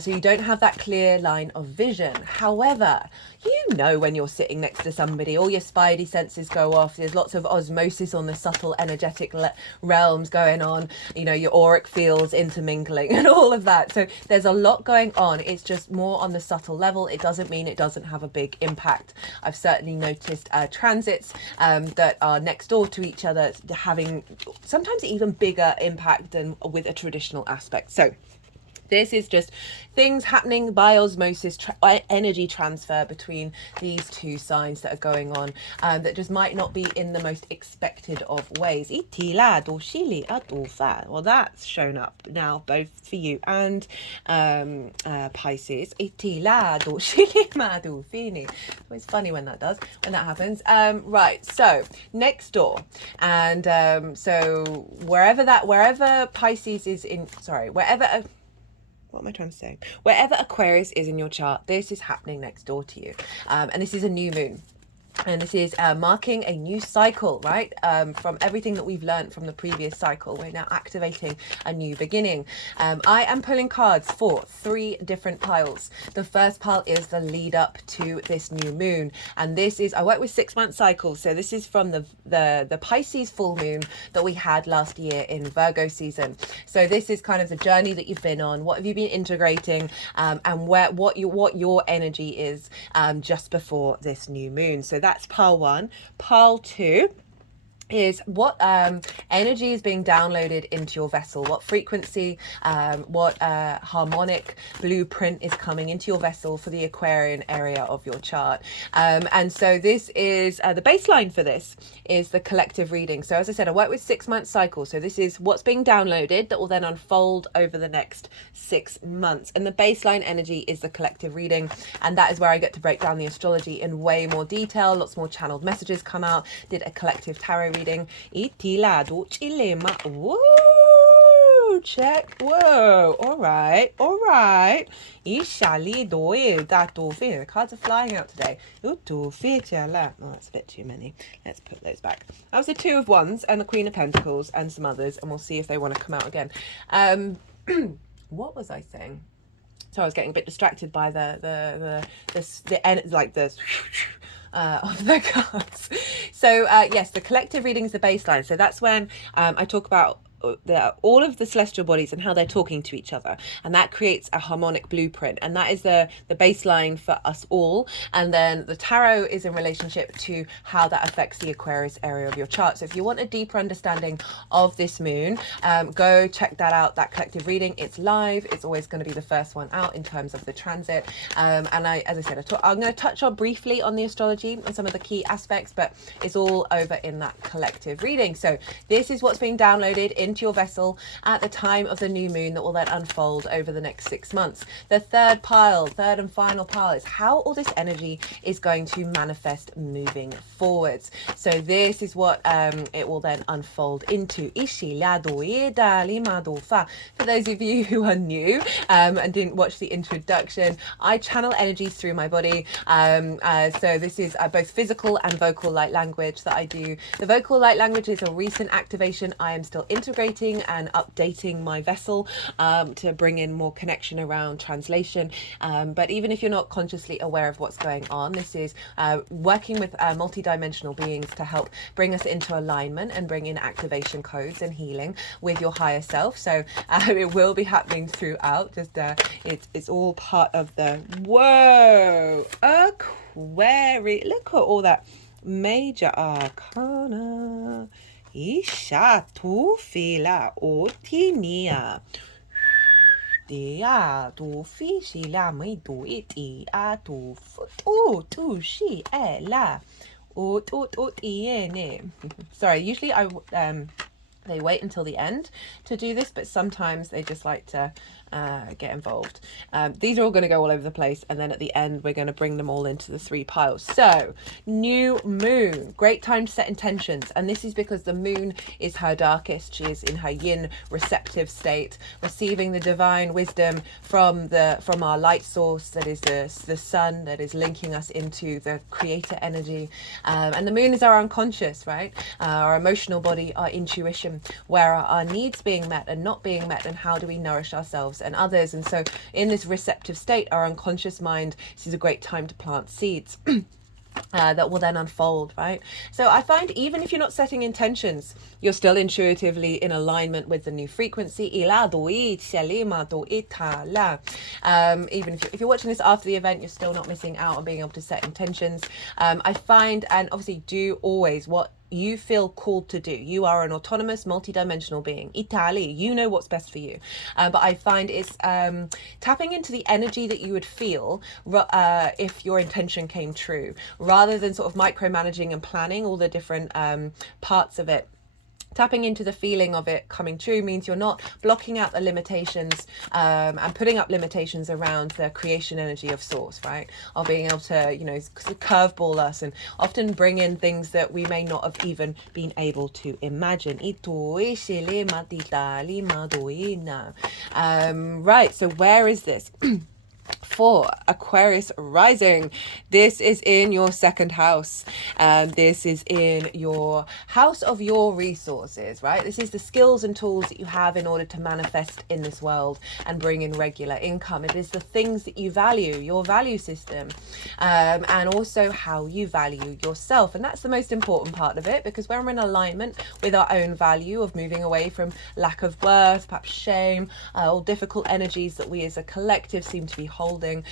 So you don't have that clear line of vision. However, you know when you're sitting next to somebody, all your spidey senses go off. There's lots of osmosis on the subtle energetic realms going on. You know, your auric fields intermingling and all of that. So there's a lot going on. It's just more on the subtle level. It doesn't mean it doesn't have a big impact. I've certainly noticed transits that are next door to each other having sometimes even bigger impact than with a traditional aspect. So this is just things happening by osmosis, energy transfer between these two signs that are going on that just might not be in the most expected of ways. Well, that's shown up now both for you and Pisces. It's funny when that happens. Right, so next door, and so wherever Pisces is in, what am I trying to say? Wherever Aquarius is in your chart, this is happening next door to you. And this is a new moon. And this is marking a new cycle, right? From everything that we've learned from the previous cycle, we're now activating a new beginning. I am pulling cards for 3 different piles. The first pile is the lead up to this new moon. And this is, I work with 6-month cycles. So this is from the Pisces full moon that we had last year in Virgo season. So this is kind of the journey that you've been on. What have you been integrating, and what your energy is just before this new moon. So that's pile 1. Pile 2 is what energy is being downloaded into your vessel, what frequency, what harmonic blueprint is coming into your vessel for the Aquarian area of your chart. And so this is the baseline for this is the collective reading. So as I said, I work with 6-month cycles. So this is what's being downloaded that will then unfold over the next 6 months. And the baseline energy is the collective reading. And that is where I get to break down the astrology in way more detail. Lots more channeled messages come out. Did a collective tarot reading. Woo! Check. Whoa. All right. All right. The cards are flying out today. Oh, that's a bit too many. Let's put those back. That was the 2 of Wands and the Queen of Pentacles and some others, and we'll see if they want to come out again. What was I saying? So I was getting a bit distracted by the of the cards. So yes, the collective reading is the baseline. So that's when I talk about all of the celestial bodies and how they're talking to each other, and that creates a harmonic blueprint, and that is the baseline for us all. And then the tarot is in relationship to how that affects the Aquarius area of your chart. So if you want a deeper understanding of this moon, go check that out, that collective reading. It's live. It's always going to be the first one out in terms of the transit. And as I said, I'm going to touch on briefly on the astrology and some of the key aspects, but it's all over in that collective reading. So this is what's being downloaded into your vessel at the time of the new moon that will then unfold over the next 6 months. The third and final pile is how all this energy is going to manifest moving forwards. So this is what it will then unfold into. For those of you who are new and didn't watch the introduction, I channel energies through my body. So this is both physical and vocal light language that I do. The vocal light language is a recent activation. I am still integrating and updating my vessel to bring in more connection around translation. But even if you're not consciously aware of what's going on, this is working with multidimensional beings to help bring us into alignment and bring in activation codes and healing with your higher self. So it will be happening throughout. Just it's all part of the Aquarius. Look at all that major arcana. Isha tu fila otinia. Dia tu fi shi la mi tu iti a tu fu tu shi la o tu iene. Sorry, usually they wait until the end to do this, but sometimes they just like to get involved. These are all going to go all over the place, and then at the end we're going to bring them all into the 3 piles. So new moon, great time to set intentions, and this is because the moon is her darkest. She is in her yin receptive state, receiving the divine wisdom from our light source, that is the sun, that is linking us into the creator energy. And the moon is our unconscious, right? Our emotional body, our intuition, where are our needs being met and not being met, and how do we nourish ourselves and others. And so in this receptive state, our unconscious mind, this is a great time to plant seeds that will then unfold, right? So I find even if you're not setting intentions, you're still intuitively in alignment with the new frequency. Even if you're watching this after the event, you're still not missing out on being able to set intentions. I find, and obviously do always what you feel called to do. You are an autonomous, multidimensional being. Itali, you know what's best for you. But I find it's tapping into the energy that you would feel if your intention came true, rather than sort of micromanaging and planning all the different parts of it. Tapping into the feeling of it coming true means you're not blocking out the limitations and putting up limitations around the creation energy of source, right? Of being able to, curveball us and often bring in things that we may not have even been able to imagine. Right, so where is this? For Aquarius rising, this is in your second house. This is in your house of your resources, right? This is the skills and tools that you have in order to manifest in this world and bring in regular income. It is the things that you value, your value system, and also how you value yourself. And that's the most important part of it, because when we're in alignment with our own value of moving away from lack of worth, perhaps shame, all difficult energies that we as a collective seem to be holding,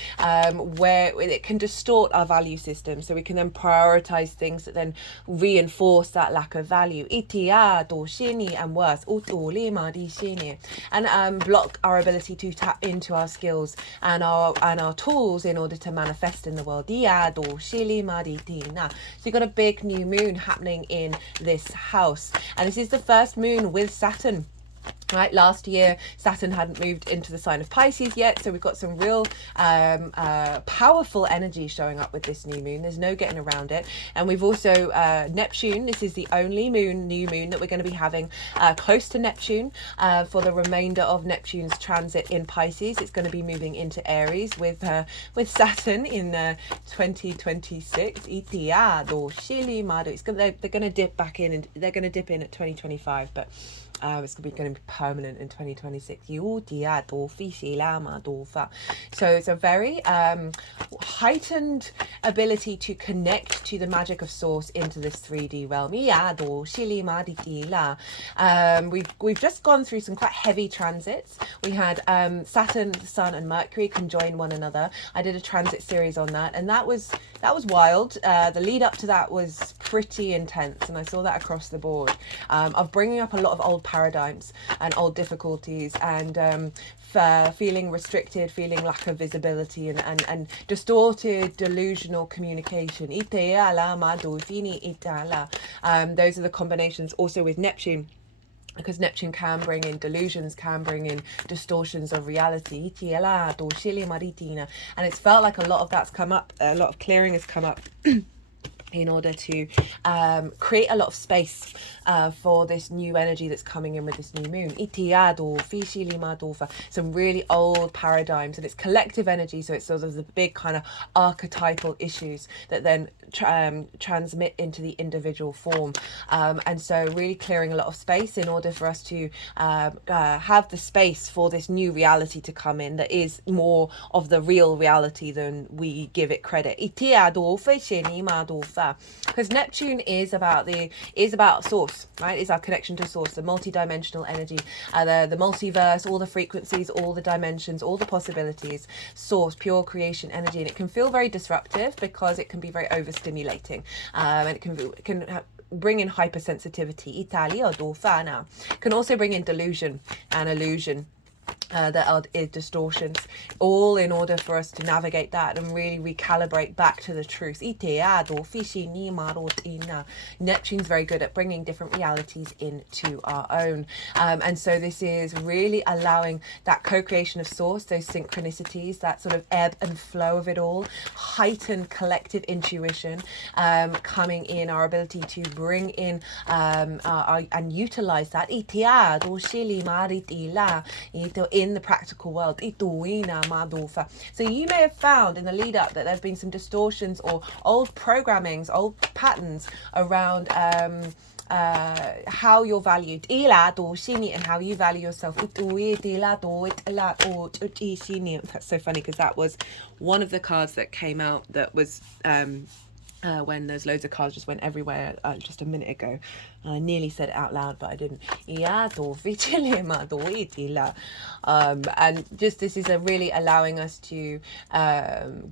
where it can distort our value system, so we can then prioritize things that then reinforce that lack of value and worse, and block our ability to tap into our skills and our tools in order to manifest in the world. So you've got a big new moon happening in this house, and this is the first moon with Saturn. Right, last year Saturn hadn't moved into the sign of Pisces yet, so we've got some real powerful energy showing up with this new moon. There's no getting around it. And we've also Neptune. This is the only new moon that we're going to be having close to Neptune for the remainder of Neptune's transit in Pisces. It's going to be moving into Aries with Saturn in 2026. They're going to dip back in, and they're going to dip in at 2025, but it's going to be permanent in 2026. So it's a very heightened ability to connect to the magic of source into this 3D realm. We've just gone through some quite heavy transits. We had Saturn, the Sun, and Mercury conjoin one another. I did a transit series on that, and that was wild. The lead up to that was pretty intense, and I saw that across the board of bringing up a lot of old paradigms and old difficulties, and feeling restricted, feeling lack of visibility, and distorted, delusional communication. Those are the combinations also with Neptune, because Neptune can bring in delusions, can bring in distortions of reality. And it's felt like a lot of that's come up, a lot of clearing has come up in order to create a lot of space for this new energy that's coming in with this new moon. Some really old paradigms, and it's collective energy, so it's sort of the big kind of archetypal issues that then transmit into the individual form, and so really clearing a lot of space in order for us to have the space for this new reality to come in that is more of the real reality than we give it credit. Because Neptune is about source, right? It's our connection to source, the multi-dimensional energy, the multiverse, all the frequencies, all the dimensions, all the possibilities, source, pure creation energy. And it can feel very disruptive because it can be very overstimulating, and it can bring in hypersensitivity. Can also bring in delusion and illusion. That are distortions, all in order for us to navigate that and really recalibrate back to the truth. Neptune's very good at bringing different realities into our own, and so this is really allowing that co-creation of source, those synchronicities, that sort of ebb and flow of it all, heightened collective intuition coming in, our ability to bring in and utilize that in the practical world. So you may have found in the lead up that there's been some distortions or old programmings, old patterns around how you're valued and how you value yourself. That's so funny, because that was one of the cards that came out that was when there's loads of cards just went everywhere just a minute ago. I nearly said it out loud, but I didn't. And just this is really allowing us to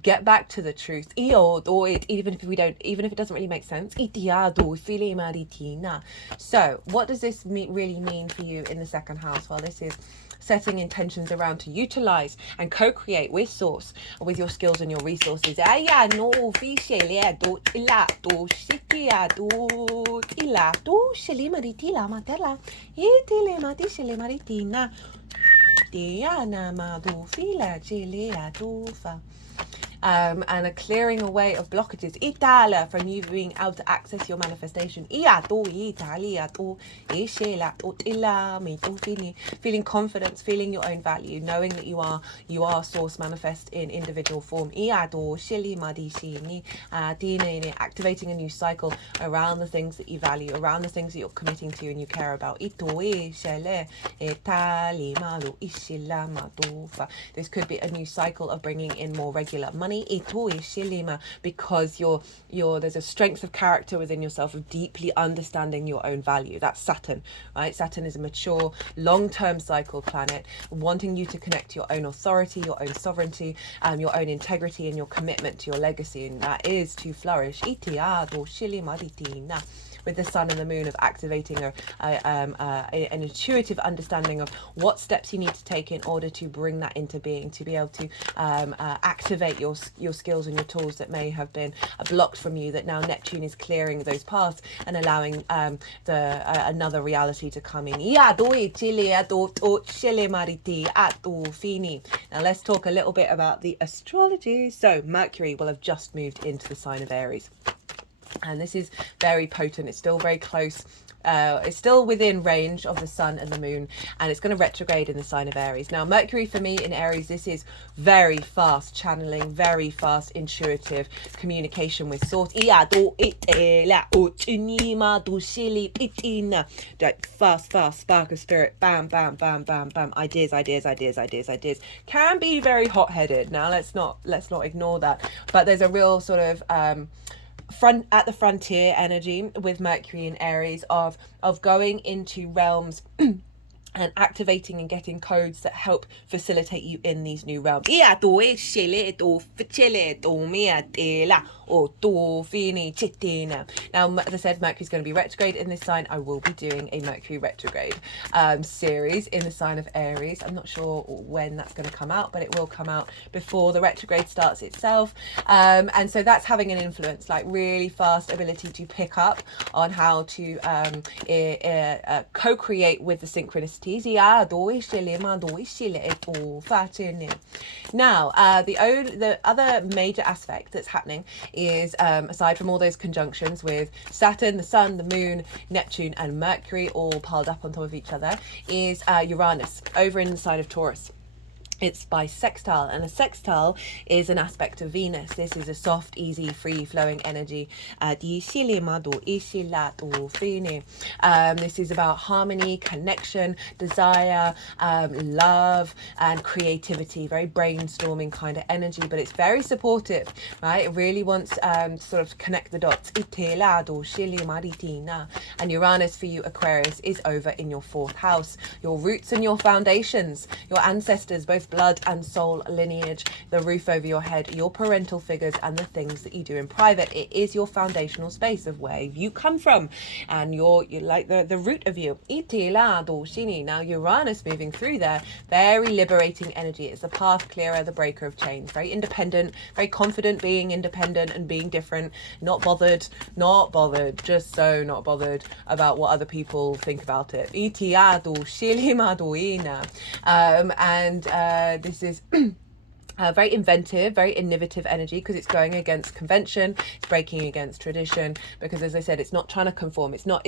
get back to the truth, even if it doesn't really make sense. So what does this really mean for you in the second house? Well, this is setting intentions around to utilize and co-create with source, with your skills and your resources. and a clearing away of blockages. Itala, from you being able to access your manifestation. Feeling confidence, feeling your own value, knowing that you are source manifest in individual form. Activating a new cycle around the things that you value, around the things that you're committing to and you care about. This could be a new cycle of bringing in more regular money, because there's a strength of character within yourself of deeply understanding your own value. That's Saturn, right? Saturn is a mature, long-term cycle planet, wanting you to connect to your own authority, your own sovereignty, your own integrity, and your commitment to your legacy, and that is to flourish. With the sun and the moon, of activating an intuitive understanding of what steps you need to take in order to bring that into being, to be able to activate your skills and your tools that may have been blocked from you, that now Neptune is clearing those paths and allowing another reality to come in. Now let's talk a little bit about the astrology. So Mercury will have just moved into the sign of Aries. And this is very potent. It's still very close. It's still within range of the sun and the moon, and it's going to retrograde in the sign of Aries. Now, Mercury for me in Aries, this is very fast channeling, very fast intuitive communication with source. Fast spark of spirit. Bam, bam, bam, bam, bam. Ideas. Can be very hot-headed. Now, let's not ignore that. But there's a real sort of at the frontier energy with Mercury in Aries of going into realms and activating and getting codes that help facilitate you in these new realms. Now, as I said, Mercury's going to be retrograde in this sign. I will be doing a Mercury retrograde series in the sign of Aries. I'm not sure when that's going to come out, but it will come out before the retrograde starts itself. And so that's having an influence, like really fast ability to pick up on how to co-create with the synchronicities. Now, the other major aspect that's happening is, aside from all those conjunctions with Saturn, the Sun, the Moon, Neptune, and Mercury all piled up on top of each other, is Uranus over in the sign of Taurus. It's by sextile, and a sextile is an aspect of Venus. This is a soft, easy, free-flowing energy. This is about harmony, connection, desire, love, and creativity. Very brainstorming kind of energy, but it's very supportive, right? It really wants to sort of connect the dots. And Uranus for you, Aquarius, is over in your 4th house. Your roots and your foundations, your ancestors, both blood and soul lineage, the roof over your head, your parental figures, and the things that you do in private. It is your foundational space of where you come from, and you're like the root of you. Now Uranus moving through there, very liberating energy. It's the path clearer, the breaker of chains. Very independent, very confident, being independent and being different. Not bothered, just so not bothered about what other people think about it. This is very inventive, very innovative energy, because it's going against convention, it's breaking against tradition, because as I said, it's not trying to conform, it's not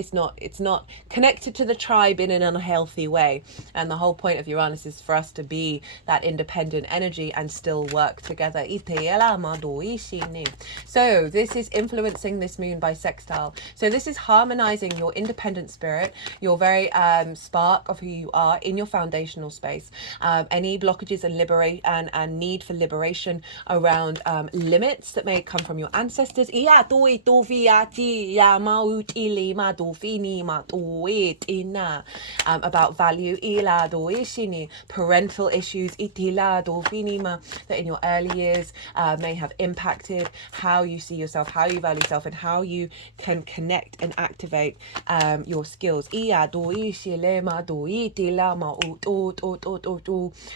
connected to the tribe in an unhealthy way. And the whole point of Uranus is for us to be that independent energy and still work together. So this is influencing this moon by sextile. So this is harmonizing your independent spirit, your very spark of who you are in your foundational space, any blockages and and need for liberation around limits that may come from your ancestors, about value, parental issues that in your early years may have impacted how you see yourself, how you value yourself, and how you can connect and activate your skills.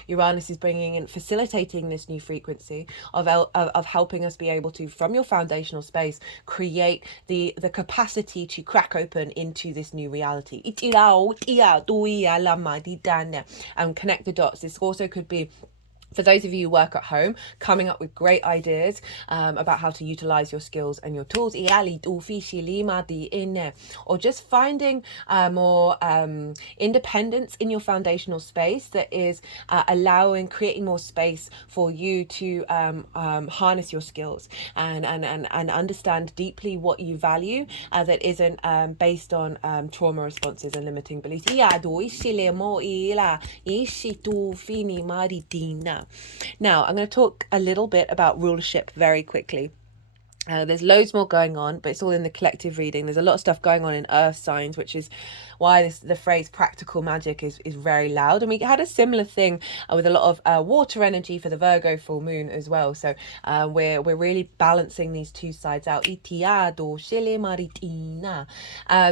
Uranus is bringing in, facilitating this new frequency of helping us be able to, from your foundational space, create the capacity to crack open into this new reality and connect the dots. This also could be For those of you who work at home, coming up with great ideas about how to utilize your skills and your tools, or just finding more independence in your foundational space that is creating more space for you to harness your skills and understand deeply what you value that isn't based on trauma responses and limiting beliefs. Now, I'm going to talk a little bit about rulership very quickly. There's loads more going on, but it's all in the collective reading. There's a lot of stuff going on in earth signs, which is why the phrase practical magic is very loud. And we had a similar thing with a lot of water energy for the Virgo full moon as well. So we're really balancing these two sides out.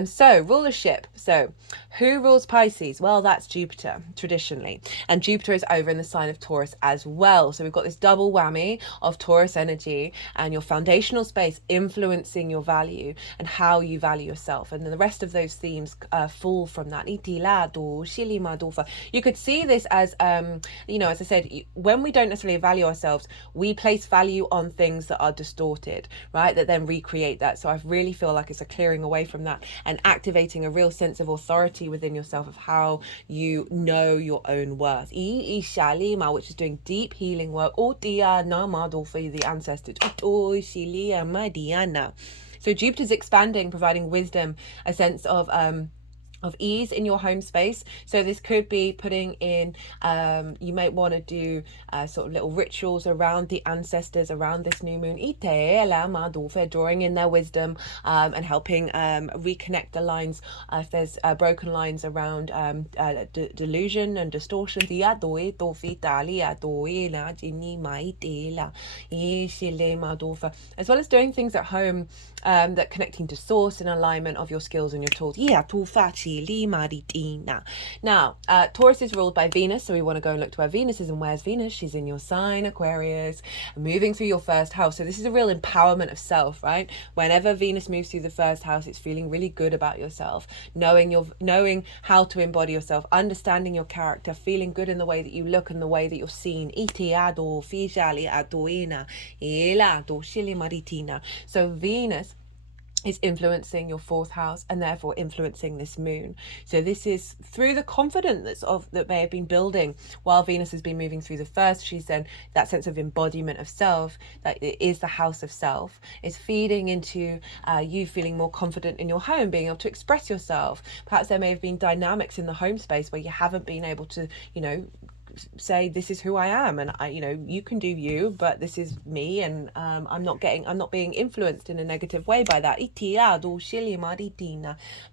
So rulership. So who rules Pisces? Well, that's Jupiter traditionally. And Jupiter is over in the sign of Taurus as well. So we've got this double whammy of Taurus energy and your foundational space influencing your value and how you value yourself. And then the rest of those themes fall from that. You could see this as, as I said, when we don't necessarily value ourselves, we place value on things that are distorted, right? That then recreate that. So I really feel like it's a clearing away from that and activating a real sense of authority within yourself of how you know your own worth. Which is doing deep healing work. For the ancestors. So Jupiter's expanding, providing wisdom, a sense of ease in your home space. So this could be putting in, you might want to do sort of little rituals around the ancestors, around this new moon, drawing in their wisdom and helping reconnect the lines if there's broken lines around delusion and distortion. As well as doing things at home that connecting to source and alignment of your skills and your tools. Now, Taurus is ruled by Venus, so we want to go and look to where Venus is. And where's Venus? She's in your sign, Aquarius, moving through your first house. So this is a real empowerment of self, right? Whenever Venus moves through the first house, it's feeling really good about yourself, knowing how to embody yourself, understanding your character, feeling good in the way that you look and the way that you're seen. So Venus is influencing your fourth house and therefore influencing this moon. So this is through the confidence that may have been building while Venus has been moving through the first. She's then that sense of embodiment of self, that it is the house of self, is feeding into you feeling more confident in your home, being able to express yourself. Perhaps there may have been dynamics in the home space where you haven't been able to, say this is who I am, and you can do you, but this is me, and I'm not being influenced in a negative way by that.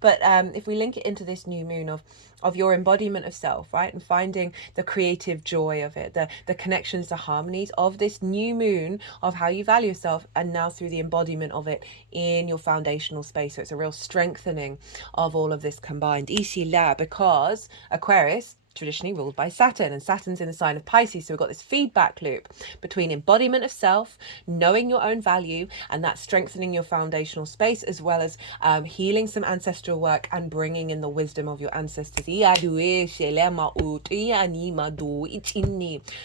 But if we link it into this new moon of your embodiment of self, right, and finding the creative joy of it, the connections, the harmonies of this new moon of how you value yourself, and now through the embodiment of it in your foundational space. So it's a real strengthening of all of this combined. Because Aquarius traditionally ruled by Saturn, and Saturn's in the sign of Pisces. So we've got this feedback loop between embodiment of self, knowing your own value, and that strengthening your foundational space, as well as healing some ancestral work and bringing in the wisdom of your ancestors.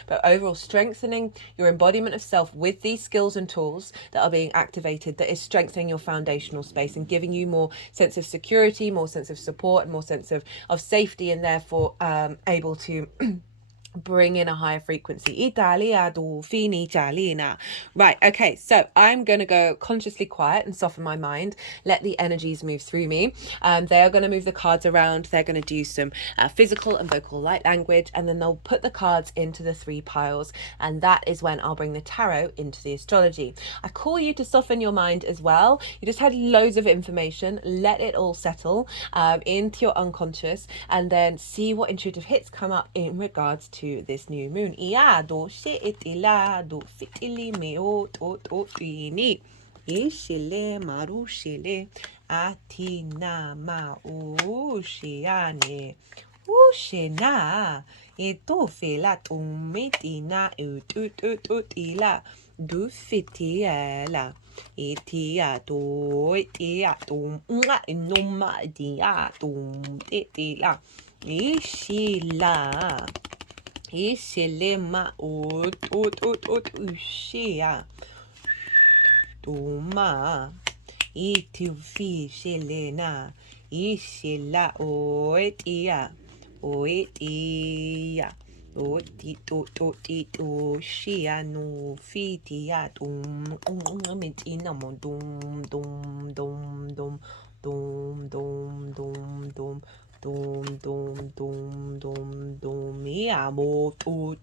But overall, strengthening your embodiment of self with these skills and tools that are being activated, that is strengthening your foundational space and giving you more sense of security, more sense of support, and more sense of safety, and therefore able to bring in a higher frequency. Right, okay, so I'm going to go consciously quiet and soften my mind, let the energies move through me. They are going to move the cards around, they're going to do some physical and vocal light language, and then they'll put the cards into the 3 piles, and that is when I'll bring the tarot into the astrology. I call you to soften your mind as well. You just had loads of information, let it all settle into your unconscious, and then see what intuitive hits come up in regards to this new moon. Atina maushiane ushena etofela tumitina utila dufitiela itia to itia tum numa dia tum titila ishila Ishilema ut ushia. Doma. Itufi shilena. Ishila oetia. Oetia. O shia no fitia metina mo dum mi amo tu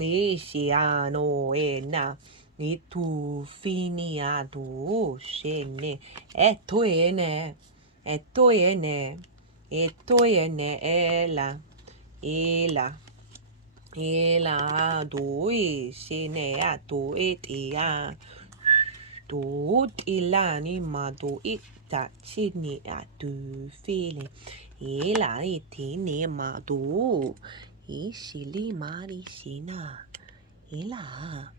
ni shia no ena ni tu finia tu shene etoene ela doi shene a do it ya do ilani ma do it that chini a do feeling ela itini ma do ishili mari shina ela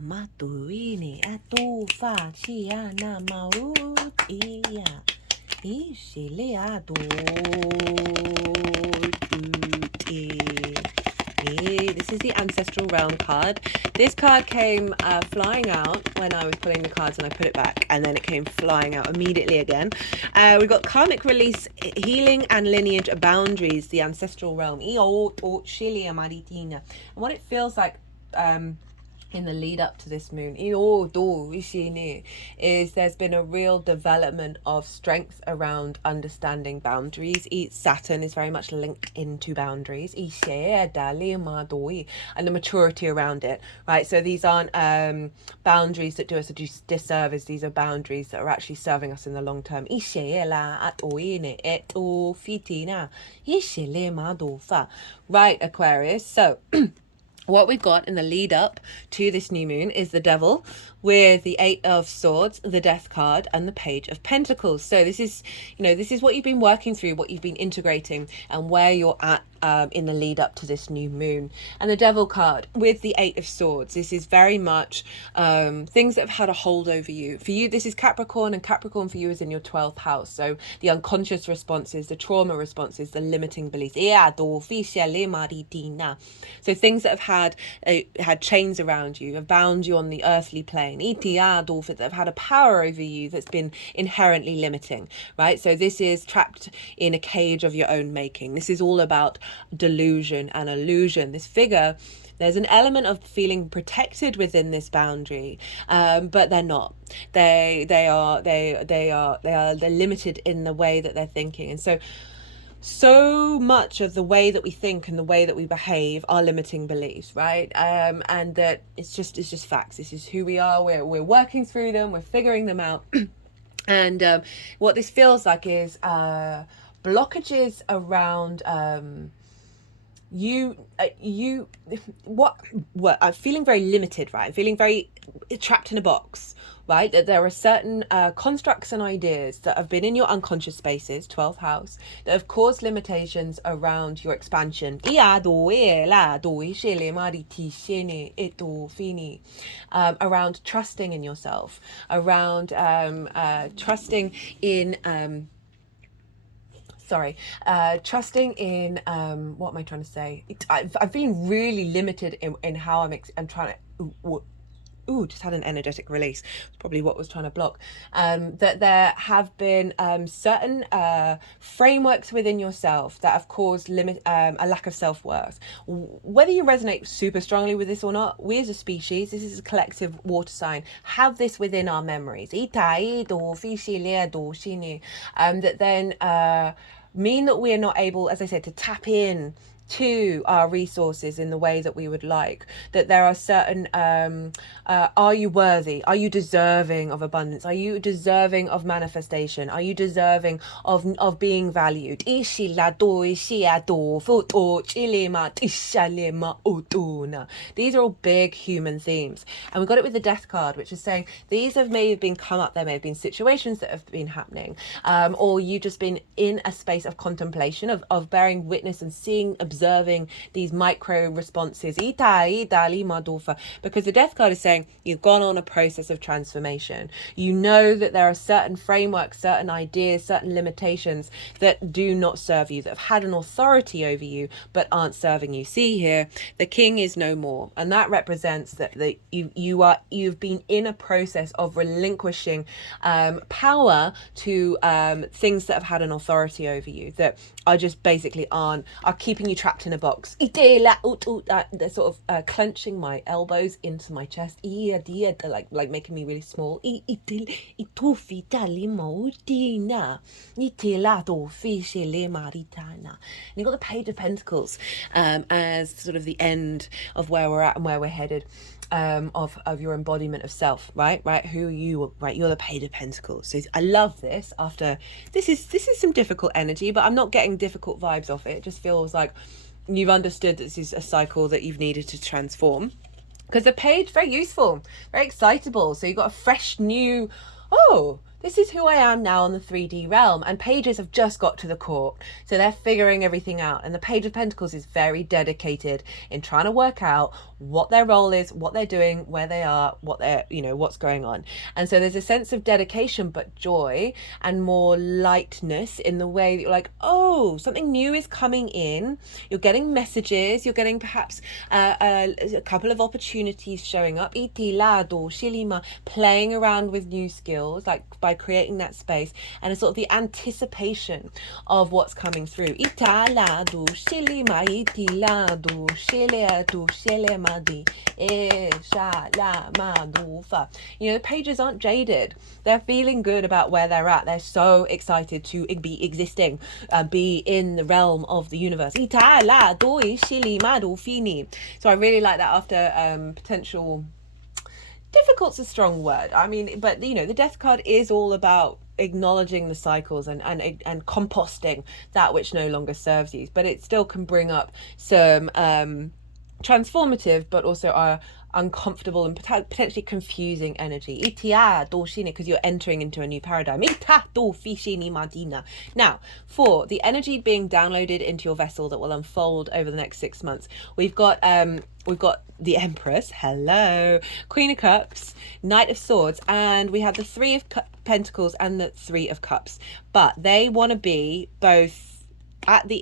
ma do ini a do fa chia na ma iya ishili a do this is the Ancestral Realm card. This card came flying out when I was pulling the cards, and I put it back, and then it came flying out immediately again. We've got Karmic Release, Healing and Lineage Boundaries, the Ancestral Realm. And what it feels like in the lead up to this moon is there's been a real development of strength around understanding boundaries. Saturn is very much linked into boundaries and the maturity around it, right? So these aren't boundaries that do us a disservice. These are boundaries that are actually serving us in the long term. Right, Aquarius, so what we've got in the lead up to this new moon is the Devil with the 8 of Swords, the Death card, and the Page of Pentacles. So this is, this is what you've been working through, what you've been integrating, and where you're at in the lead up to this new moon. And the Devil card with the 8 of Swords, this is very much things that have had a hold over you. For you, this is Capricorn, and Capricorn for you is in your 12th house. So the unconscious responses, the trauma responses, the limiting beliefs. So things that have had chains around you, have bound you on the earthly plane, that have had a power over you that's been inherently limiting, right? So this is trapped in a cage of your own making. This is all about delusion and illusion. This figure, there's an element of feeling protected within this boundary, but they're not. They're limited in the way that they're thinking. And so much of the way that we think and the way that we behave are limiting beliefs, right? And that it's just facts. This is who we are. We're working through them. We're figuring them out. And what this feels like is blockages around I'm feeling very limited, right? I'm feeling very trapped in a box, right? That there are certain constructs and ideas that have been in your unconscious spaces, 12th house, that have caused limitations around your expansion. Around trusting in yourself, around trusting in trusting in what am I trying to say? I'm feeling really limited in how I'm trying to just had an energetic release. It's probably what was trying to block. That there have been certain frameworks within yourself that have caused a lack of self-worth. Whether you resonate super strongly with this or not, we as a species, this is a collective water sign, have this within our memories. That then mean that we are not able, as I said, to tap in to our resources in the way that we would like. That there are certain are you worthy? Are you deserving of abundance? Are you deserving of manifestation? Are you deserving of being valued? These are all big human themes, and we got it with the Death card, which is saying these may have been come up. There may have been situations that have been happening, or you've just been in a space of contemplation, of bearing witness and seeing, observing observing these micro responses, because the death card is saying you've gone on a process of transformation. You know that there are certain frameworks, certain ideas, certain limitations that do not serve you, that have had an authority over you but aren't serving you. See here, the king is no more, and that represents that you've been in a process of relinquishing power to things that have had an authority over you, that are just basically are keeping you trapped in a box. They're sort of clenching my elbows into my chest, like making me really small. And you got the Page of Pentacles as sort of the end of where we're at and where we're headed. Of your embodiment of self, right? Who you, right? You're the Page of Pentacles. So I love this. After this is some difficult energy, but I'm not getting difficult vibes off it. It just feels like you've understood that this is a cycle that you've needed to transform. Because the page, very useful, very excitable. So you've got a fresh new, oh, this is who I am now on the 3D realm. And pages have just got to the court. So they're figuring everything out. And the Page of Pentacles is very dedicated in trying to work out what their role is, what they're doing, where they are, what they're, what's going on. And so there's a sense of dedication, but joy and more lightness in the way that you're like, oh, something new is coming in. You're getting messages. You're getting perhaps a couple of opportunities showing up. Playing around with new skills, like by creating that space, and a sort of the anticipation of what's coming through. The pages aren't jaded. They're feeling good about where they're at. They're so excited to be existing, be in the realm of the universe. So I really like that after potential. Difficult's a strong word. I mean, but the death card is all about acknowledging the cycles and composting that which no longer serves you. But it still can bring up some transformative, but also uncomfortable and potentially confusing energy. Because you're entering into a new paradigm. Now, for the energy being downloaded into your vessel that will unfold over the next 6 months, we've got the Empress, hello, Queen of Cups, Knight of Swords, and we have the Three of Pentacles and the Three of Cups. But they want to be both at the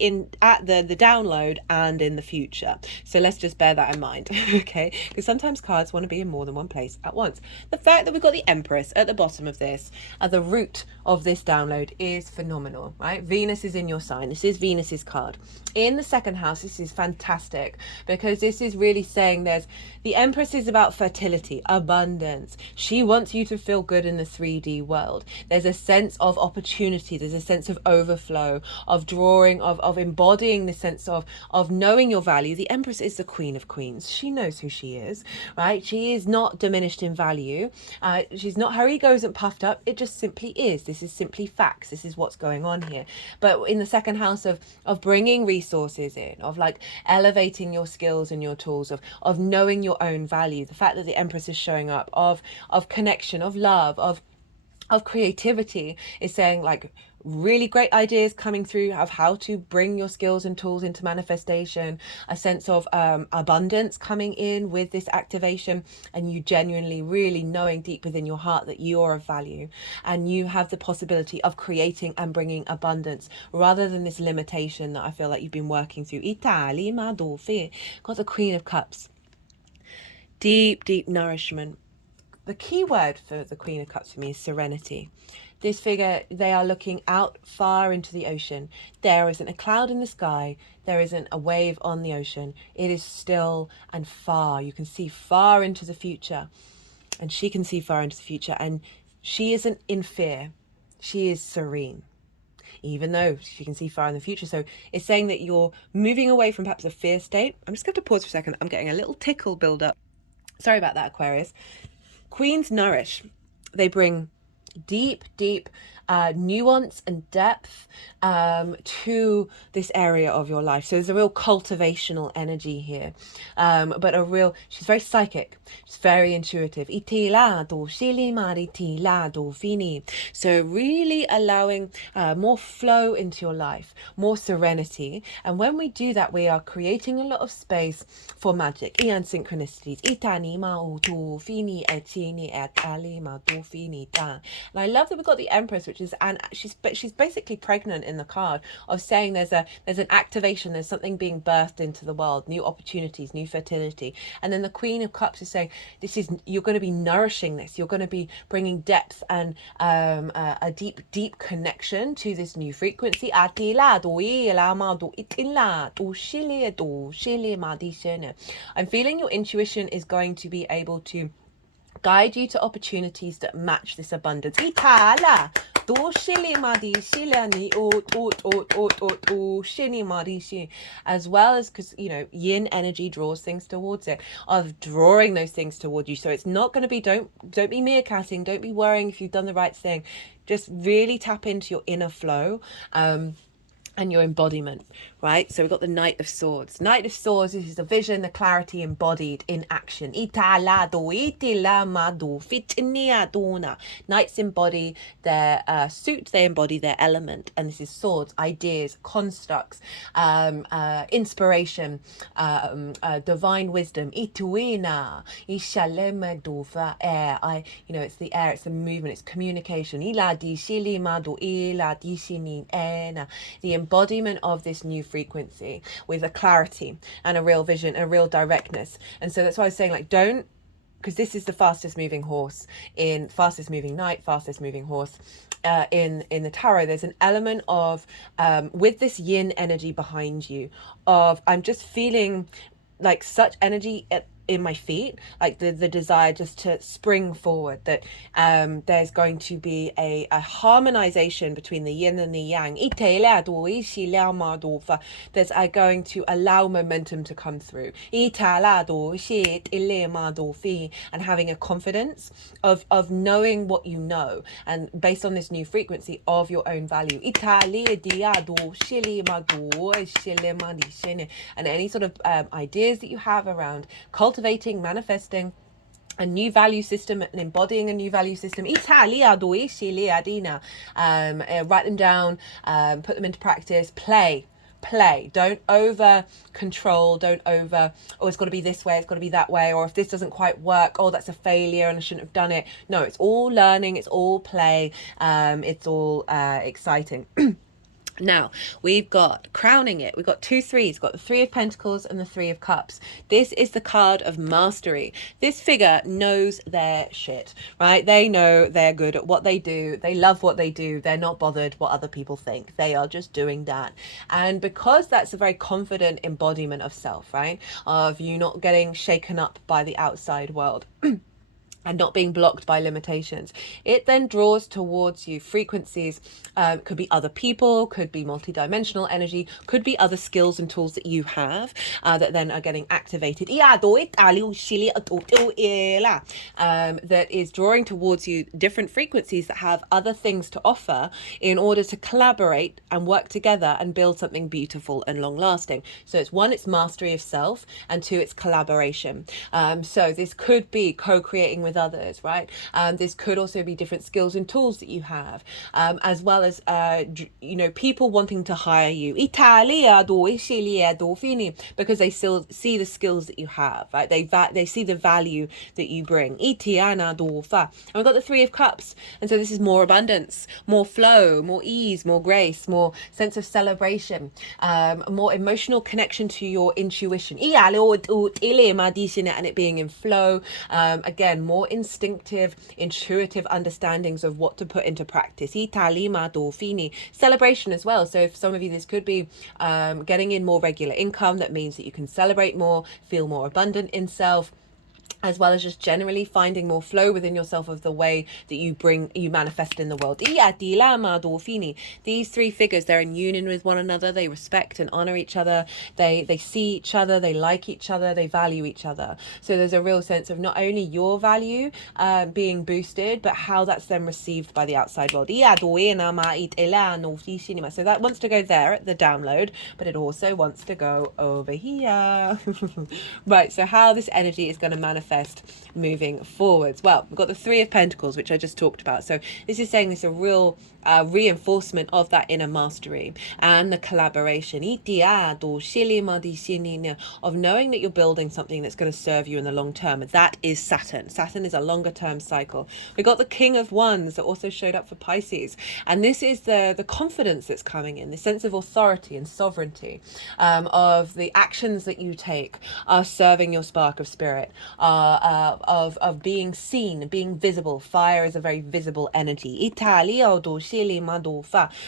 download and in the future. So let's just bear that in mind, okay? Because sometimes cards want to be in more than one place at once. The fact that we've got the Empress at the bottom of this, at the root of this download, is phenomenal, right? Venus is in your sign. This is Venus's card. In the second house, this is fantastic because this is really saying the Empress is about fertility, abundance. She wants you to feel good in the 3D world. There's a sense of opportunity. There's a sense of overflow, of drawing, of embodying the sense of knowing your value. The Empress is the Queen of Queens. She knows who she is, right? She is not diminished in value. She's not, her ego isn't puffed up. It just simply is. This is simply facts. This is what's going on here. But in the second house of bringing resources in, of like elevating your skills and your tools, of knowing your own value, the fact that the Empress is showing up, of connection, of love, of creativity, is saying like really great ideas coming through of how to bring your skills and tools into manifestation, a sense of abundance coming in with this activation, and you genuinely really knowing deep within your heart that you are of value and you have the possibility of creating and bringing abundance rather than this limitation that I feel like you've been working through. Got the Queen of Cups. Deep nourishment. The key word for the Queen of Cups for me is serenity. This figure, they are looking out far into the ocean. There isn't a cloud in the sky. There isn't a wave on the ocean. It is still and far. You can see far into the future. And she can see far into the future. And she isn't in fear. She is serene, even though she can see far in the future. So it's saying that you're moving away from perhaps a fear state. I'm just going to pause for a second. I'm getting a little tickle build up. Sorry about that, Aquarius. Queens nourish. They bring deep nuance and depth to this area of your life. So there's a real cultivational energy here, but she's very psychic, she's very intuitive. So really allowing more flow into your life, more serenity. And when we do that, we are creating a lot of space for magic and synchronicities. And I love that we've got the Empress, which is, and she's basically pregnant in the card, of saying there's an activation, there's something being birthed into the world, new opportunities, new fertility. And then the Queen of Cups is saying you're going to be nourishing this, you're going to be bringing depth and a deep connection to this new frequency. I'm feeling your intuition is going to be able to guide you to opportunities that match this abundance. As well as, because yin energy draws things towards it, of drawing those things towards you. So it's not going to be, don't be meerkatting, don't be worrying if you've done the right thing. Just really tap into your inner flow and your embodiment, right? So we've got the Knight of Swords. Knight of Swords is the vision, the clarity embodied in action. Knights embody their suit, they embody their element. And this is swords, ideas, constructs, inspiration, divine wisdom. It's the air, it's the movement, it's communication. The embodiment of this new frequency with a clarity and a real vision, a real directness. And so that's why I was saying, like, don't, because this is the fastest moving horse in fastest moving knight, fastest moving horse in the tarot. There's an element of with this yin energy behind you, of I'm just feeling like such energy in my feet, like the desire just to spring forward, that there's going to be a harmonization between the yin and the yang. That's going to allow momentum to come through, and having a confidence of knowing what you know, and based on this new frequency of your own value. And any sort of ideas that you have around cultivating, manifesting a new value system and embodying a new value system. Write them down, put them into practice, play. Don't over control, don't over, oh, it's got to be this way, it's got to be that way, or if this doesn't quite work, oh, that's a failure and I shouldn't have done it. No, it's all learning, it's all play, it's all exciting. Now, we've got, crowning it, we've got 2 3s. We've got the 3 of Pentacles and the 3 of Cups. This is the card of mastery. This figure knows their shit, right? They know they're good at what they do. They love what they do. They're not bothered what other people think. They are just doing that. And because that's a very confident embodiment of self, right? Of you not getting shaken up by the outside world. And not being blocked by limitations, it then draws towards you frequencies, could be other people, could be multidimensional energy, could be other skills and tools that you have that then are getting activated, that is drawing towards you different frequencies that have other things to offer in order to collaborate and work together and build something beautiful and long lasting. So it's 1, it's mastery of self, and 2, it's collaboration. So this could be co-creating with others, right? This could also be different skills and tools that you have, as well as people wanting to hire you because they still see the skills that you have, right? They see the value that you bring. And we've got the 3 of Cups, and so this is more abundance, more flow, more ease, more grace, more sense of celebration, more emotional connection to your intuition, and it being in flow. Again, more instinctive, intuitive understandings of what to put into practice. Celebration as well. So for some of you, this could be getting in more regular income. That means that you can celebrate more, feel more abundant in self. as well as just generally finding more flow within yourself of the way that you manifest in the world. These three figures, they're in union with one another. They respect and honor each other. They see each other. They like each other. They value each other. So there's a real sense of not only your value being boosted, but how that's then received by the outside world. So that wants to go there at the download, but it also wants to go over here. Right, so how this energy is going to manifest moving forwards. Well, we've got the Three of Pentacles, which I just talked about. So this is saying this a real reinforcement of that inner mastery and the collaboration of knowing that you're building something that's going to serve you in the long term. That is Saturn. Saturn is a longer term cycle. We got the King of Wands that also showed up for Pisces, and this is the confidence that's coming in, the sense of authority and sovereignty, of the actions that you take are serving your spark of spirit, of being seen, being visible. Fire is a very visible energy,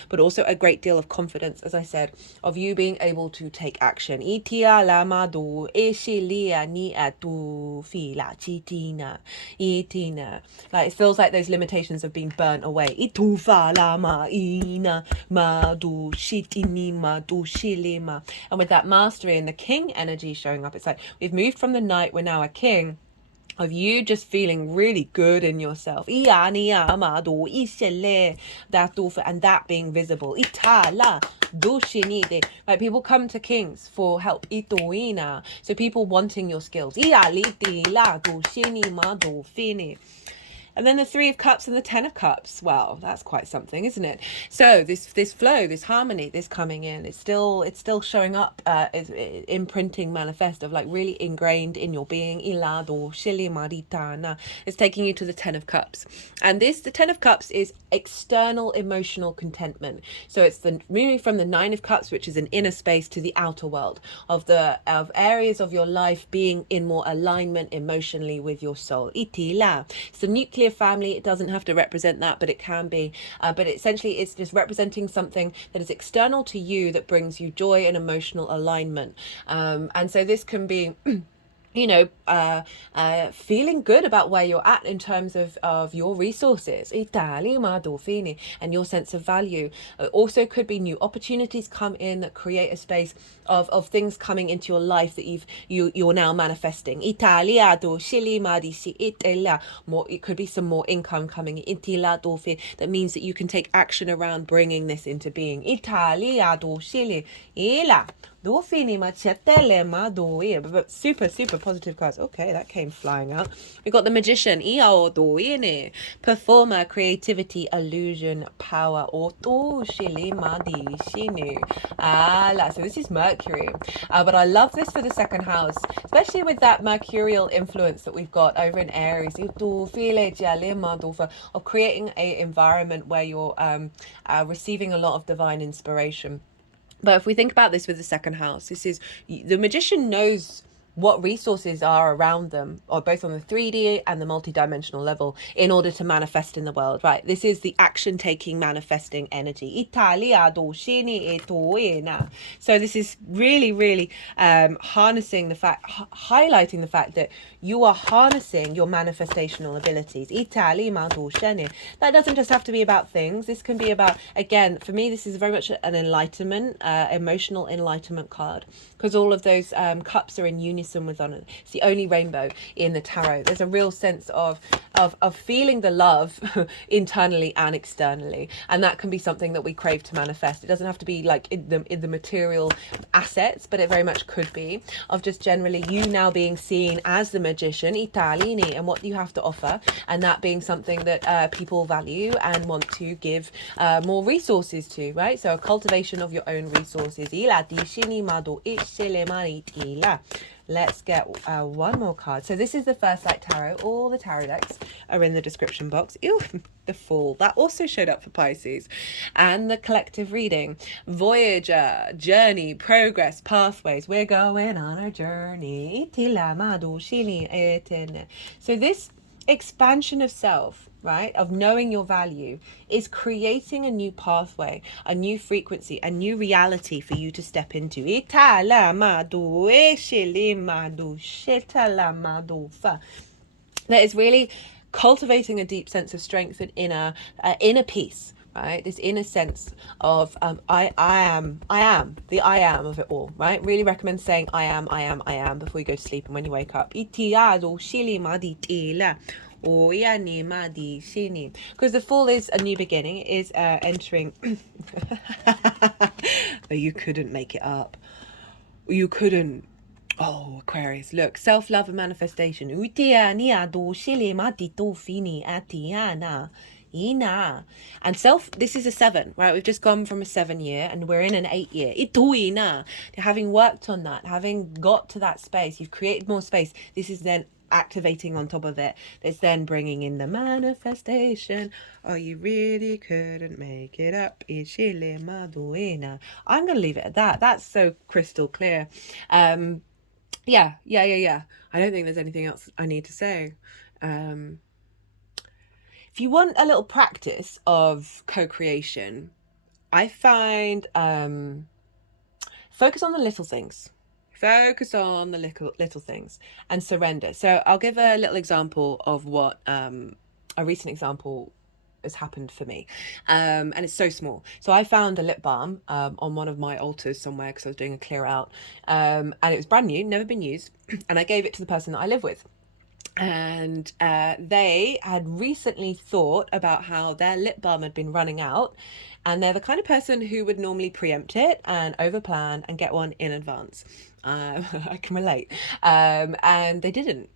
but also a great deal of confidence, as I said, of you being able to take action. Like it feels like those limitations have been burnt away. And with that mastery and the king energy showing up, it's like we've moved from the knight, we're now a king, of you just feeling really good in yourself, and that being visible. Like people come to kings for help, so people wanting your skills. And then the Three of Cups and the Ten of Cups. Well, that's quite something, isn't it? So this flow, this harmony, this coming in, it's still showing up as imprinting manifest of like really ingrained in your being. It's taking you to the Ten of Cups. And the Ten of Cups is external emotional contentment. So it's the moving from the Nine of Cups, which is an inner space, to the outer world of areas of your life being in more alignment emotionally with your soul. It's the nuclear family. It doesn't have to represent that, but it can be. But essentially, it's just representing something that is external to you that brings you joy and emotional alignment. And so this can be feeling good about where you're at in terms of your resources and your sense of value. Also could be new opportunities come in that create a space of things coming into your life that you're now manifesting. It could be some more income coming in. That means that you can take action around bringing this into being. Super, super positive cards. Okay, that came flying out. We got the Magician. Performer, creativity, illusion, power. So this is Mercury. But I love this for the second house, especially with that mercurial influence that we've got over in Aries. Of creating an environment where you're receiving a lot of divine inspiration. But if we think about this with the second house, this is the Magician knows what resources are around them, or both on the 3D and the multidimensional level, in order to manifest in the world, right? This is the action-taking, manifesting energy. So this is really, really highlighting the fact that you are harnessing your manifestational abilities. That doesn't just have to be about things. This can be about, again, for me, this is very much an enlightenment, emotional enlightenment card, because all of those cups are in unison with one another. It's the only rainbow in the tarot. There's a real sense of feeling the love internally and externally, and that can be something that we crave to manifest. It doesn't have to be like in the material assets, but it very much could be of just generally you now being seen as the Magician, and what you have to offer, and that being something that people value and want to give more resources to, right? So a cultivation of your own resources. Let's get one more card. So this is the First Light Tarot. All the tarot decks are in the description box. Ew, the Fool. That also showed up for Pisces. And the collective reading. Voyager, journey, progress, pathways. We're going on a journey. So this expansion of self, right, of knowing your value, is creating a new pathway, a new frequency, a new reality for you to step into. That is really cultivating a deep sense of strength and inner peace, right? This inner sense of I am the I am of it all, right? Really recommend saying I am before you go to sleep and when you wake up. Because the fall is a new beginning. It is entering. You couldn't make it up. You couldn't. Oh, Aquarius, look, self-love and manifestation. And this is a 7, right? We've just gone from a 7-year and we're in an 8-year. Having worked on that, having got to that space, you've created more space. This is then activating on top of it. It's then bringing in the manifestation. Oh, you really couldn't make it up. I'm going to leave it at that. That's so crystal clear. Yeah. I don't think there's anything else I need to say. If you want a little practice of co-creation, I find focus on the little things. Focus on the little things and surrender. So I'll give a little example of what a recent example has happened for me, and it's so small. So I found a lip balm on one of my altars somewhere because I was doing a clear out, and it was brand new, never been used, and I gave it to the person that I live with. And they had recently thought about how their lip balm had been running out, and they're the kind of person who would normally preempt it and overplan and get one in advance. I can relate. And they didn't.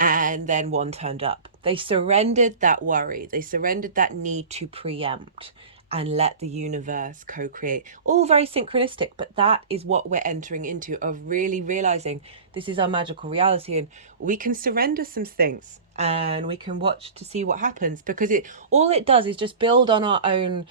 And then one turned up. They surrendered that worry. They surrendered that need to preempt and let the universe co-create. All very synchronistic, but that is what we're entering into, of really realizing this is our magical reality, and we can surrender some things and we can watch to see what happens, because all it does is just build on our own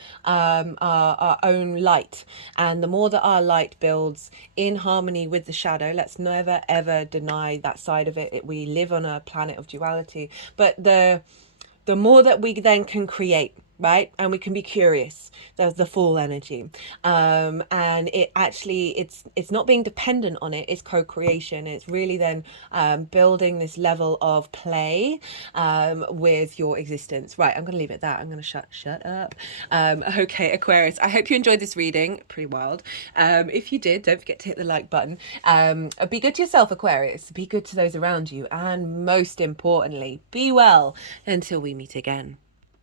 light. And the more that our light builds in harmony with the shadow, let's never ever deny that side of it. We live on a planet of duality, but the more that we then can create, right, and we can be curious, the full energy, and it's not being dependent on it, it's co-creation. It's really then building this level of play with your existence. Right, I'm gonna leave it at that. I'm gonna shut up. Okay, Aquarius, I hope you enjoyed this reading. Pretty wild. If you did, don't forget to hit the like button. Be good to yourself, Aquarius. Be good to those around you, and most importantly, be well until we meet again.